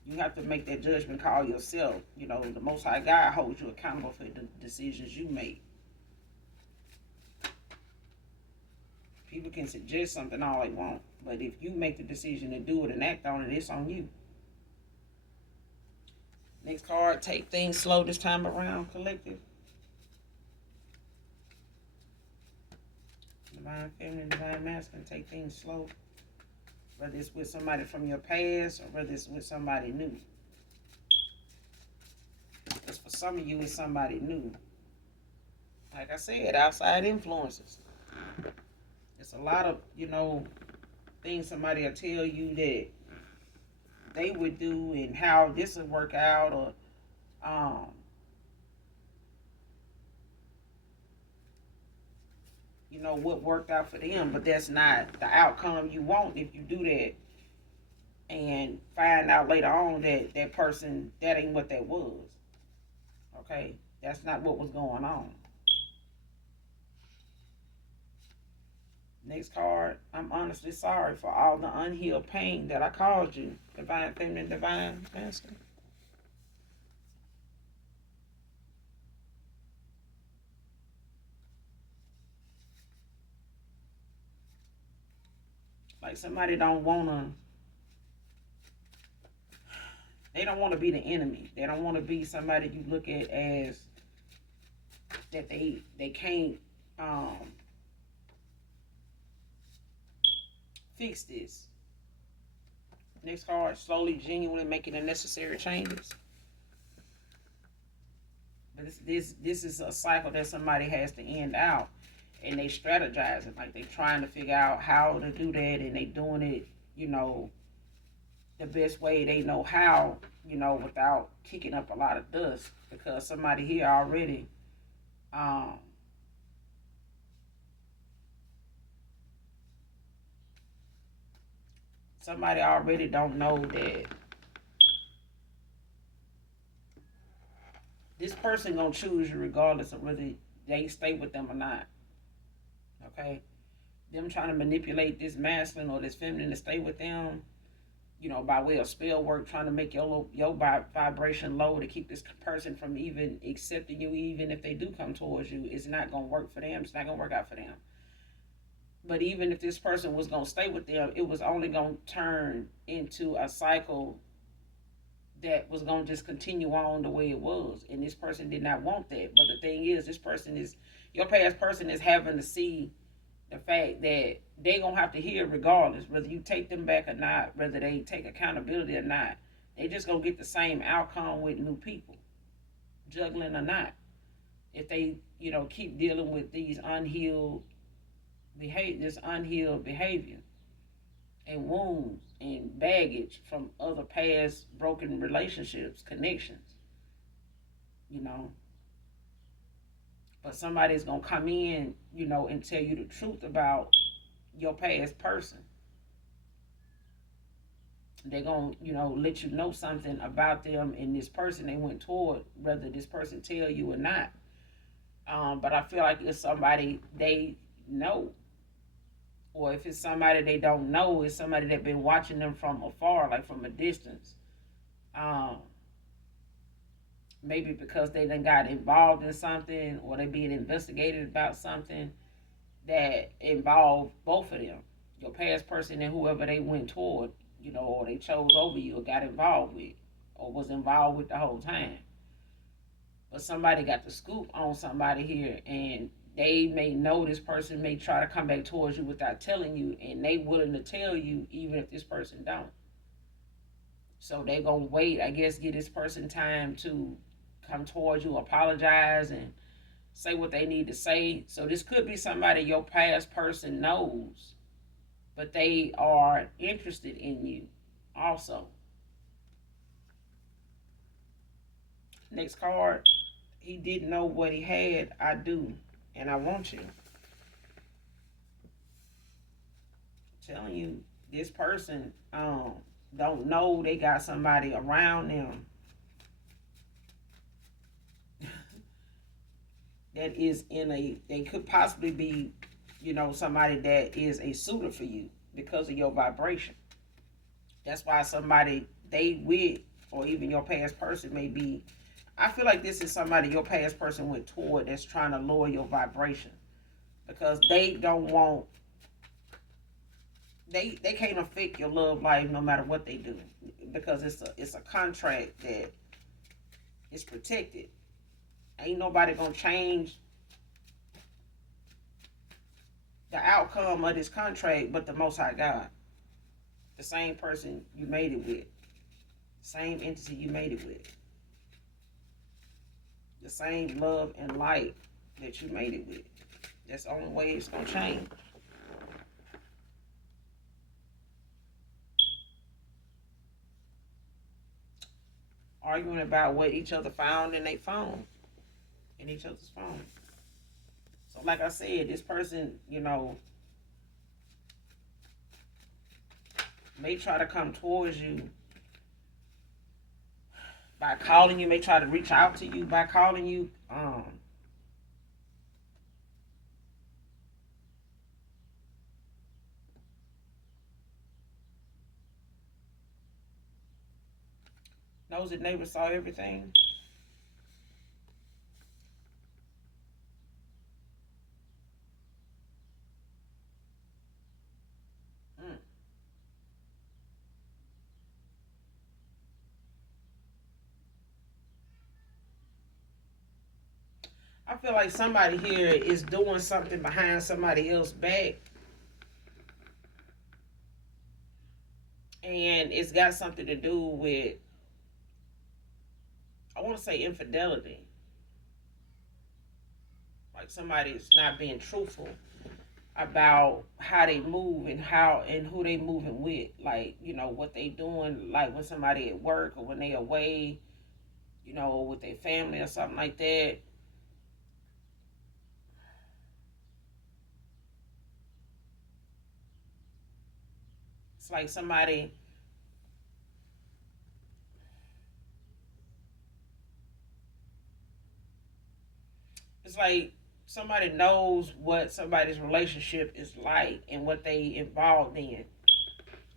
you have to make that judgment call yourself. The Most High God holds you accountable for the decisions you make. People can suggest something all they want, but if you make the decision to do it and act on it, it's on you. Next card, take things slow this time around, collective. Divine feminine, divine masculine, take things slow. Whether it's with somebody from your past or whether it's with somebody new. Because for some of you, it's somebody new. Like I said, outside influences. It's a lot of, things somebody will tell you that they would do and how this would work out, or what worked out for them, but that's not the outcome you want if you do that and find out later on that that person, that ain't what that was. Okay? That's not what was going on. Next card, I'm honestly sorry for all the unhealed pain that I caused you. Divine feminine, divine masculine. Like somebody they don't want to be the enemy. They don't want to be somebody you look at as that they can't fix this. Next card, slowly, genuinely making the necessary changes. But this is a cycle that somebody has to end out, and they strategizing, like they trying to figure out how to do that, and they doing it, the best way they know how, without kicking up a lot of dust, because somebody here already, somebody already don't know that this person gonna choose you regardless of whether they stay with them or not. Okay, them trying to manipulate this masculine or this feminine to stay with them, by way of spell work, trying to make your vibration low to keep this person from even accepting you, even if they do come towards you, it's not gonna work for them. It's not gonna work out for them. But even if this person was gonna stay with them, it was only gonna turn into a cycle that was gonna just continue on the way it was. And this person did not want that. But the thing is, your past person is having to see the fact that they gonna have to hear regardless, whether you take them back or not, whether they take accountability or not. They just gonna get the same outcome with new people, juggling or not. If they, keep dealing with these this unhealed behavior and wounds and baggage from other past broken relationships, connections, you know. But somebody's gonna come in, and tell you the truth about your past person. They're gonna, let you know something about them and this person they went toward, whether this person tell you or not. But I feel like it's somebody they know, or if it's somebody they don't know, it's somebody that been watching them from afar, like from a distance. Um, Maybe because they done got involved in something or they being investigated about something that involved both of them, your past person and whoever they went toward, or they chose over you or got involved with or was involved with the whole time. But somebody got the scoop on somebody here, and they may know this person may try to come back towards you without telling you, and they willing to tell you even if this person don't. So they gonna wait, I guess, give this person time to come towards you, apologize, and say what they need to say. So this could be somebody your past person knows, but they are interested in you also. Next card, he didn't know what he had. I do, and I want you. I'm telling you, this person don't know they got somebody around them that is in a, they could possibly be, somebody that is a suitor for you because of your vibration. That's why somebody they with, or even your past person may be, I feel like this is somebody your past person went toward that's trying to lower your vibration because they don't want, they can't affect your love life no matter what they do, because it's a contract that is protected. Ain't nobody gonna change the outcome of this contract but the Most High God, the same person you made it with, same entity you made it with, the same love and light that you made it with. That's the only way it's gonna change. Arguing about what each other found in their phone, in each other's phone. So, like I said, this person, may try to come towards you by calling you, may try to reach out to you by calling you. Knows that neighbor saw everything. Mm. I feel like somebody here is doing something behind somebody else's back, and it's got something to do with, I want to say, infidelity. Like somebody's not being truthful about how they move and how and who they moving with. Like, what they doing, like when somebody at work or when they away, with their family or something like that. It's like somebody, it's like somebody knows what somebody's relationship is like and what they involved in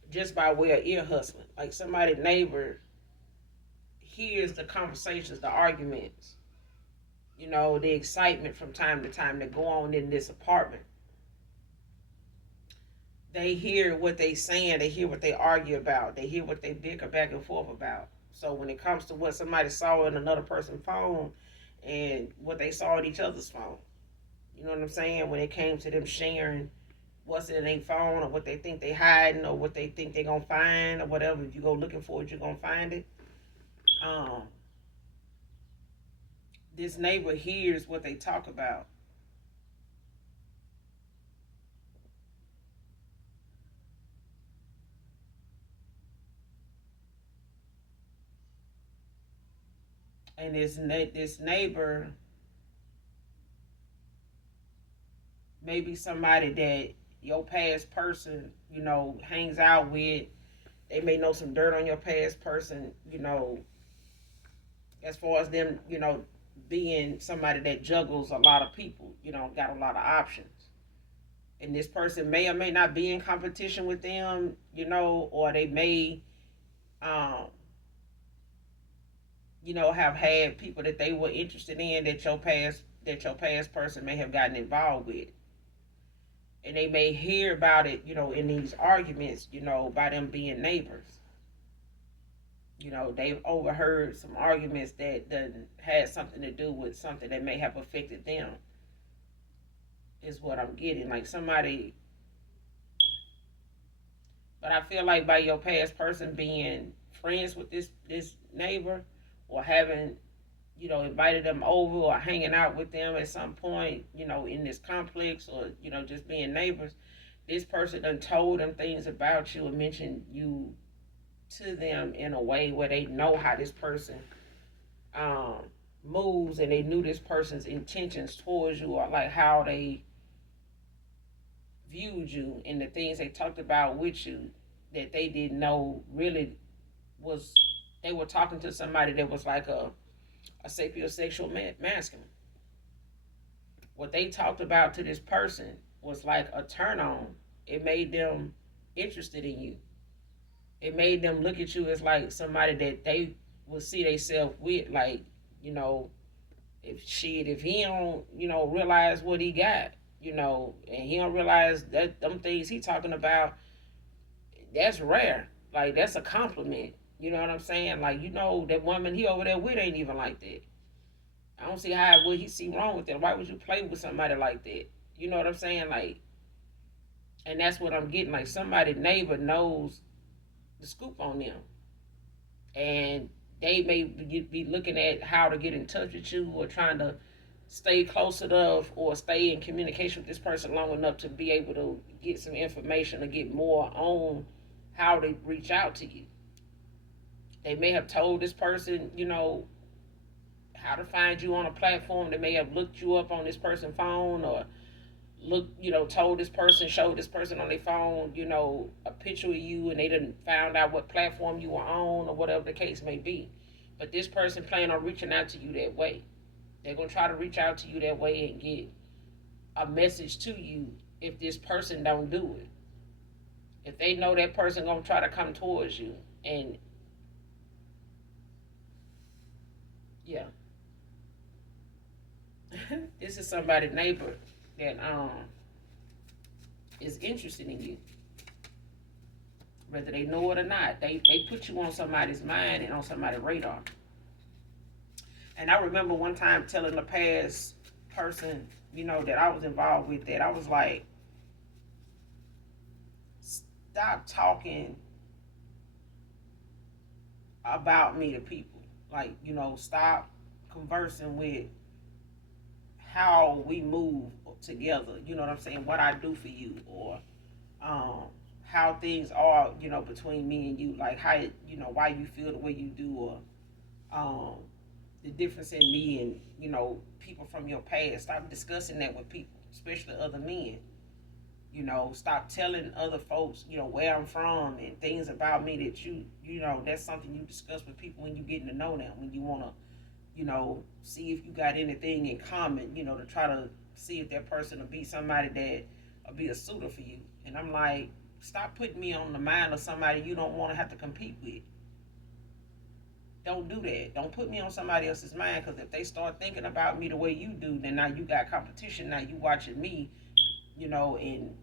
just by way of ear hustling. Like somebody neighbor hears the conversations, the arguments, the excitement from time to time that go on in this apartment. They hear what they saying, they hear what they argue about, they hear what they bicker back and forth about. So when it comes to what somebody saw in another person's phone and what they saw in each other's phone, you know what I'm saying? When it came to them sharing what's in their phone or what they think they hiding or what they think they gonna find or whatever, if you go looking for it, you're gonna find it. Um, this neighbor hears what they talk about. And this neighbor may be somebody that your past person, hangs out with. They may know some dirt on your past person, as far as them, being somebody that juggles a lot of people, got a lot of options. And this person may or may not be in competition with them, or they may um, have had people that they were interested in that your past person may have gotten involved with, and they may hear about it, in these arguments, by them being neighbors. They've overheard some arguments that had something to do with something that may have affected them. Is what I'm getting. Like somebody, but I feel like by your past person being friends with this neighbor, or having invited them over or hanging out with them at some point, in this complex, or just being neighbors, this person done told them things about you and mentioned you to them in a way where they know how this person um, moves, and they knew this person's intentions towards you, or like how they viewed you and the things they talked about with you, that they didn't know really was, they were talking to somebody that was like a sapiosexual masculine. What they talked about to this person was like a turn on. It made them interested in you. It made them look at you as like somebody that they would see themselves with. Like, you know, if he don't, realize what he got, and he don't realize that them things he talking about, that's rare. Like that's a compliment. You know what I'm saying? Like, that woman he over there with ain't even like that. I don't see how would he see wrong with that. Why would you play with somebody like that? You know what I'm saying? Like, and that's what I'm getting. Like somebody neighbor knows the scoop on them, and they may be looking at how to get in touch with you, or trying to stay close enough or stay in communication with this person long enough to be able to get some information or get more on how to reach out to you. They may have told this person, how to find you on a platform. They may have looked you up on this person's phone, or told this person, showed this person on their phone, a picture of you, and they didn't found out what platform you were on, or whatever the case may be. But this person plan on reaching out to you that way. They're gonna try to reach out to you that way and get a message to you if this person don't do it. If they know that person gonna try to come towards you, and yeah, this is somebody neighbor that is interested in you, whether they know it or not. They put you on somebody's mind and on somebody's radar. And I remember one time telling the past person, that I was involved with, that I was like, stop talking about me to people. Like, stop conversing with how we move together. You know what I'm saying? What I do for you, or um, how things are, between me and you. Like how, why you feel the way you do, or um, the difference in me and, people from your past. Stop discussing that with people, especially other men. Stop telling other folks, where I'm from and things about me that that's something you discuss with people when you getting to know them, when you want to, see if you got anything in common, to try to see if that person will be somebody that will be a suitor for you. And I'm like, stop putting me on the mind of somebody you don't want to have to compete with. Don't do that. Don't put me on somebody else's mind, because if they start thinking about me the way you do, then now you got competition. Now you watching me, and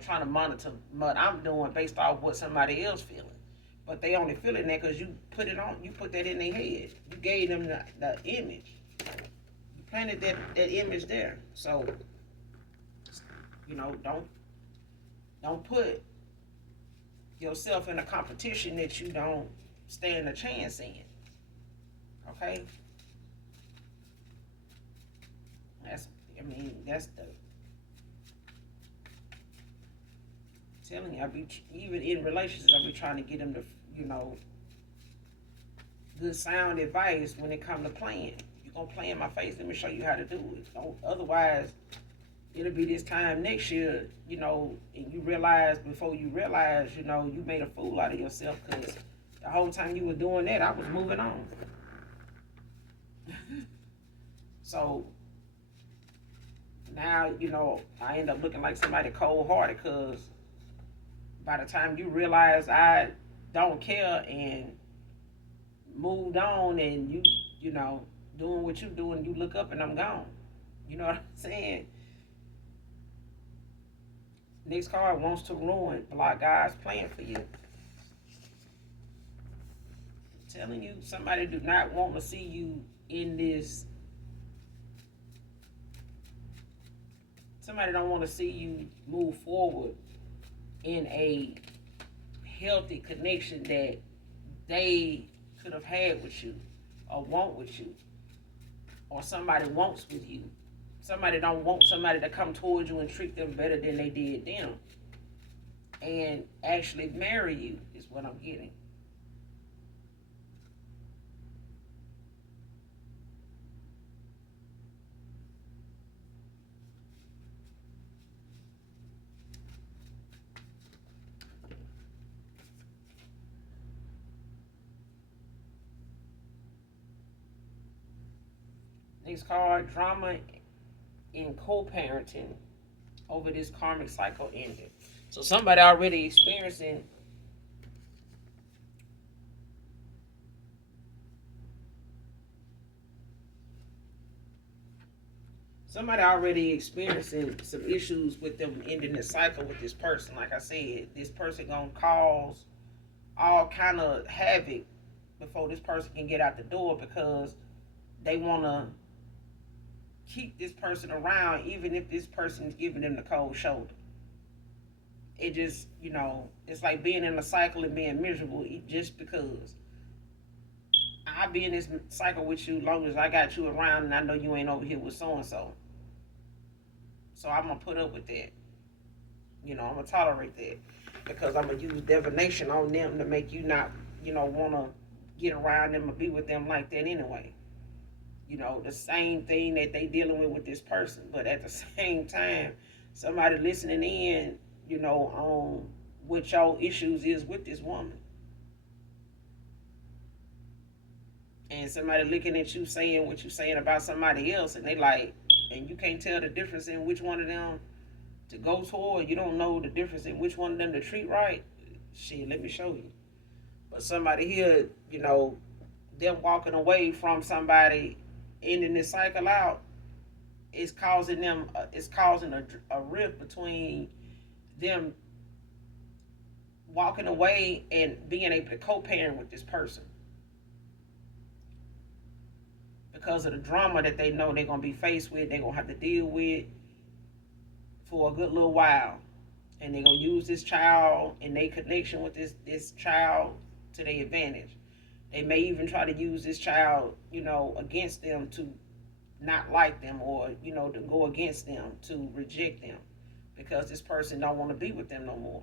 trying to monitor what I'm doing based off what somebody else feeling. But they only feeling that because you put that in their head. You gave them the image. You planted that image there. So, don't put yourself in a competition that you don't stand a chance in. Okay? That's the telling you. Even in relationships, I be trying to get them to, good sound advice when it come to playing. You gonna play in my face? Let me show you how to do it. Otherwise, it'll be this time next year, and you realize before you realize, you made a fool out of yourself, because the whole time you were doing that, I was moving on. So now, I end up looking like somebody cold hearted, because by the time you realize I don't care, and moved on and you know, doing what you do and you look up and I'm gone. You know what I'm saying? Next card wants to ruin, block God's plan for you. I'm telling you, somebody do not want to see you in this. Somebody don't want to see you move forward in a healthy connection that they could have had with you or want with you or somebody wants with you. Somebody don't want somebody to come towards you and treat them better than they did them and actually marry you is what I'm getting. Next card, drama in co-parenting over this karmic cycle ended. So somebody already experiencing some issues with them ending the cycle with this person. Like I said, this person gonna cause all kind of havoc before this person can get out the door because they wanna keep this person around even if this person is giving them the cold shoulder. It just, it's like being in a cycle and being miserable just because I'll be in this cycle with you long as I got you around and I know you ain't over here with so and so. So I'm gonna put up with that. I'm gonna tolerate that because I'm gonna use divination on them to make you not, wanna get around them or be with them like that anyway. The same thing that they dealing with this person, but at the same time, somebody listening in, on what y'all issues is with this woman. And somebody looking at you saying what you saying about somebody else, and they like, and you can't tell the difference in which one of them to go toward. You don't know the difference in which one of them to treat right. Shit, let me show you. But somebody here, them walking away from somebody, ending this cycle out, is causing them. It's causing a rift between them walking away and being able to co-parent with this person because of the drama that they know they're gonna be faced with. They're gonna have to deal with for a good little while, and they're gonna use this child and their connection with this child to their advantage. They may even try to use this child, against them to not like them or, to go against them, to reject them because this person don't want to be with them no more.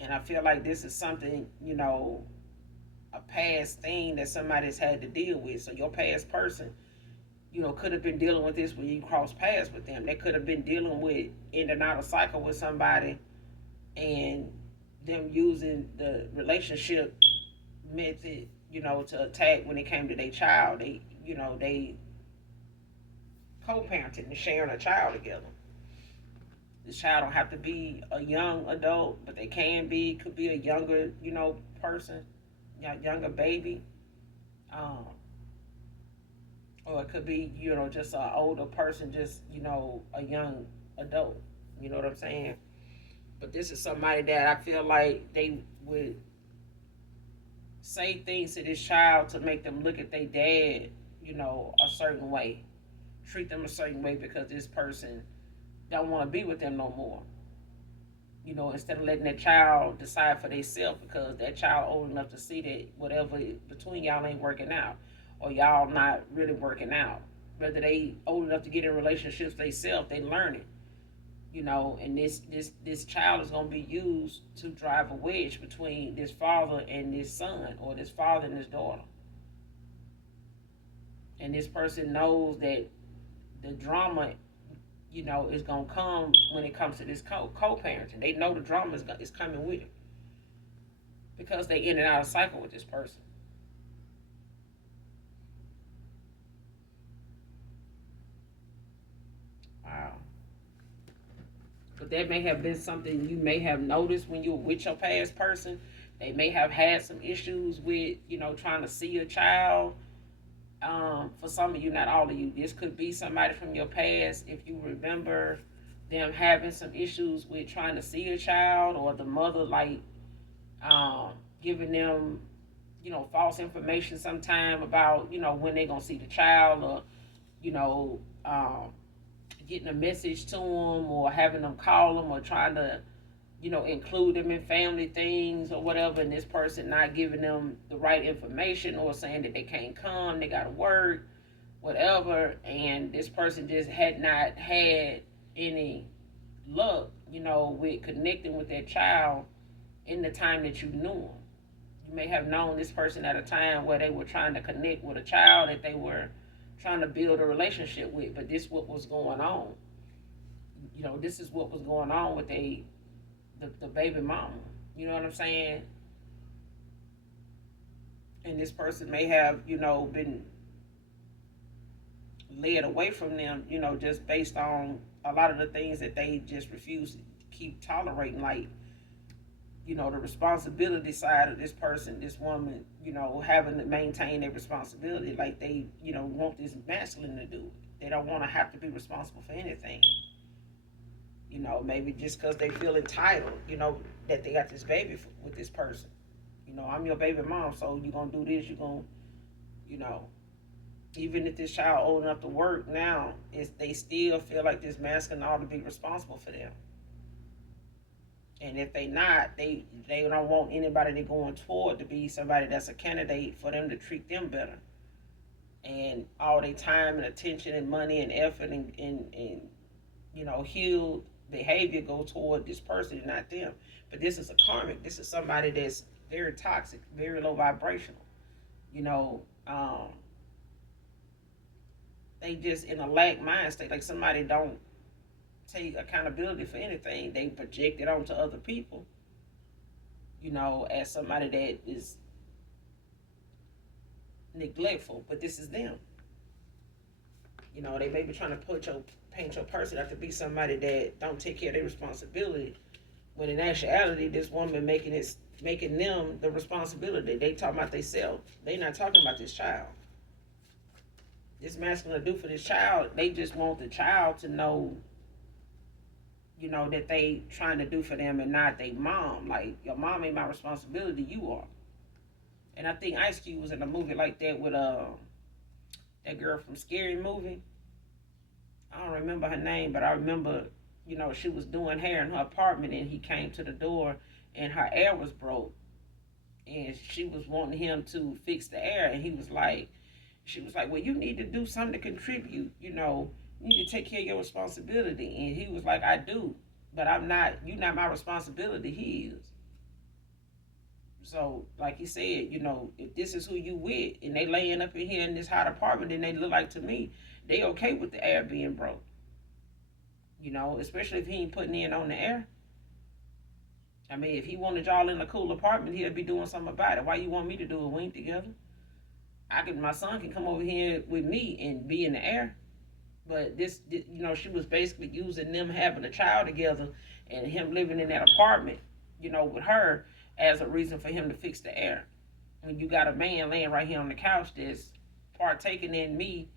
And I feel like this is something, a past thing that somebody's had to deal with. So your past person, could have been dealing with this when you cross paths with them. They could have been dealing with in and out of cycle with somebody and them using the relationship method, to attack when it came to their child. They co-parenting and sharing a child together. This child don't have to be a young adult, but they could be a younger, person, younger baby. Um, or it could be, just an older person, just, a young adult. You know what I'm saying? But this is somebody that I feel like they would say things to this child to make them look at their dad, a certain way. Treat them a certain way because this person don't want to be with them no more. Instead of letting that child decide for themselves because that child old enough to see that whatever between y'all ain't working out or y'all not really working out. Whether they old enough to get in relationships themselves, they learn it. And this child is gonna be used to drive a wedge between this father and this son or this father and this daughter. And this person knows that the drama is gonna come when it comes to this co-parenting. They know the drama is coming with it because they in and out of cycle with this person. Wow. But that may have been something you may have noticed when you were with your past person They may have had some issues with, trying to see a child. For some of you, not all of you, this could be somebody from your past. If you remember them having some issues with trying to see a child, or the mother like um, giving them, false information sometime about, when they're gonna see the child, or you know, getting a message to them, or having them call them, or trying to, include them in family things or whatever, and this person not giving them the right information, or saying that they can't come, they gotta work, whatever, and this person just had not had any luck, with connecting with that child in the time that you knew them. You may have known this person at a time where they were trying to connect with a child that they were trying to build a relationship with, but this what was going on. This is what was going on with the baby mama. You know what I'm saying? And this person may have, been led away from them, just based on a lot of the things that they just refuse to keep tolerating, like, the responsibility side of this person, this woman, having to maintain their responsibility, like they, want this masculine to do it. They don't want to have to be responsible for anything. Maybe just because they feel entitled, that they got this baby with this person. I'm your baby mom, so you're going to do this, you're going to, you know, even if this child old enough to work now, they still feel like this masculine ought to be responsible for them. And if they not, they don't want anybody they're going toward to be somebody that's a candidate for them to treat them better. And all their time and attention and money and effort and healed behavior go toward this person and not them. But this is a karmic. This is somebody that's very toxic, very low vibrational. You know, they just in a lack mind state. Like somebody don't take accountability for anything. They project it onto other people. As somebody that is neglectful. But this is them. They may be trying to paint your person out to be somebody that don't take care of their responsibility. When in actuality, this woman making them the responsibility. They talking about themselves. They not talking about this child. This masculine to do for this child, they just want the child to know, that they trying to do for them and not their mom. Like, your mom ain't my responsibility, you are. And I think Ice Cube was in a movie like that with that girl from Scary Movie. I don't remember her name, but I remember, she was doing hair in her apartment and he came to the door and her air was broke. And she was wanting him to fix the air. And she was like, well, you need to do something to contribute, you need to take care of your responsibility. And he was like, I do, but you're not my responsibility, he is. So, like he said, if this is who you with and they laying up in here in this hot apartment, then they look like to me, they okay with the air being broke. Especially if he ain't putting in on the air. I mean, if he wanted y'all in a cool apartment, he'll be doing something about it. Why you want me to do it? We ain't together. My son can come over here with me and be in the air. But this, she was basically using them having a child together and him living in that apartment, with her as a reason for him to fix the air. When you got a man laying right here on the couch that's partaking in me,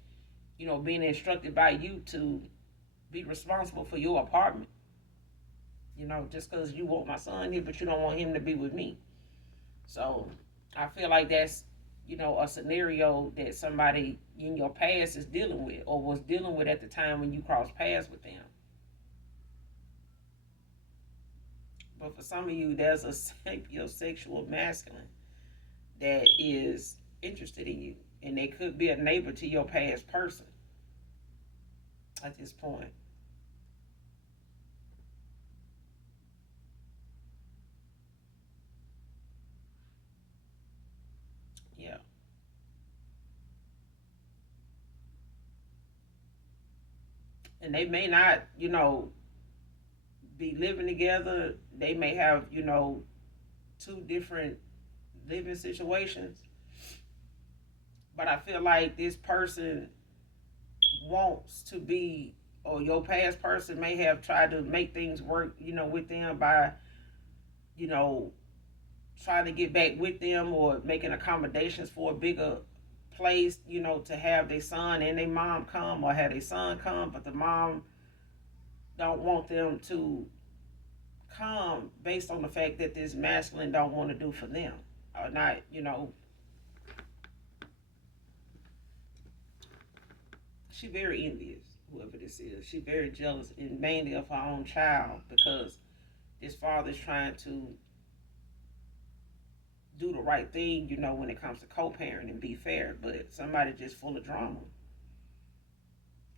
being instructed by you to be responsible for your apartment. Just because you want my son here, but you don't want him to be with me. So I feel like that's, a scenario that somebody in your past is dealing with or was dealing with at the time when you crossed paths with them. But for some of you, there's a sapiosexual masculine that is interested in you. And they could be a neighbor to your past person at this point. Yeah. And they may not, be living together. They may have, two different living situations. But I feel like this person wants to be, or your past person may have tried to make things work, with them by, you know, trying to get back with them or making accommodations for a bigger place, to have their son and their mom come, or have their son come, but the mom don't want them to come based on the fact that this masculine don't want to do for them, or not, she very envious, whoever this is. She very jealous, and mainly of her own child, because this father's trying to do the right thing, when it comes to co-parent and be fair, but somebody just full of drama.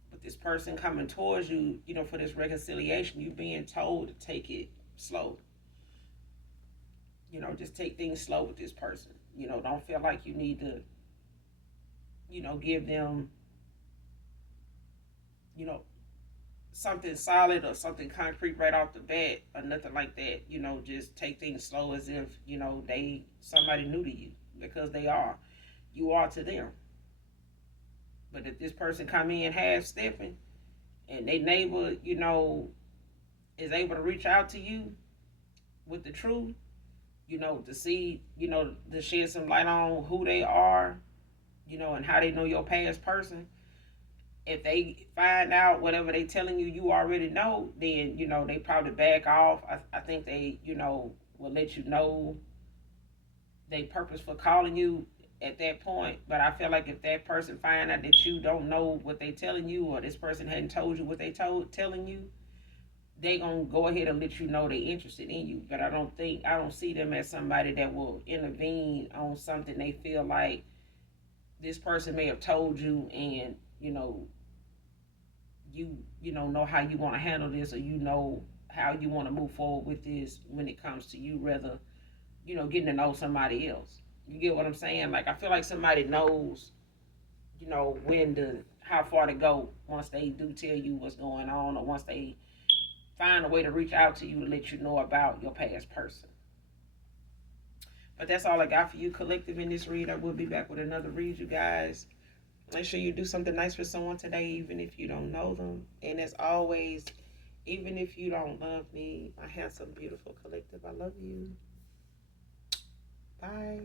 But this person coming towards you, for this reconciliation, you being told to take it slow. Just take things slow with this person. Don't feel like you need to, give them, you know, something solid or something concrete right off the bat or nothing like that. Just take things slow, as if, they somebody new to you, because they are. You are to them. But if this person come in half stepping, and they neighbor, is able to reach out to you with the truth, to see, to shed some light on who they are, and how they know your past person. If they find out whatever they telling you, you already know, then, they probably back off. I think they, will let you know they purpose for calling you at that point. But I feel like if that person find out that you don't know what they telling you, or this person hadn't told you what they telling you, they gonna go ahead and let you know they interested in you. But I don't see them as somebody that will intervene on something they feel like this person may have told you, and know how you want to handle this, or how you want to move forward with this when it comes to you, rather getting to know somebody else. You get what I'm saying? Like, I feel like somebody knows, when to how far to go once they do tell you what's going on, or once they find a way to reach out to you to let you know about your past person. But that's all I got for you, collective, in this read. I will be back with another read, you guys. Make sure you do something nice for someone today, even if you don't know them. And as always, even if you don't love me, my handsome, beautiful collective, I love you. Bye.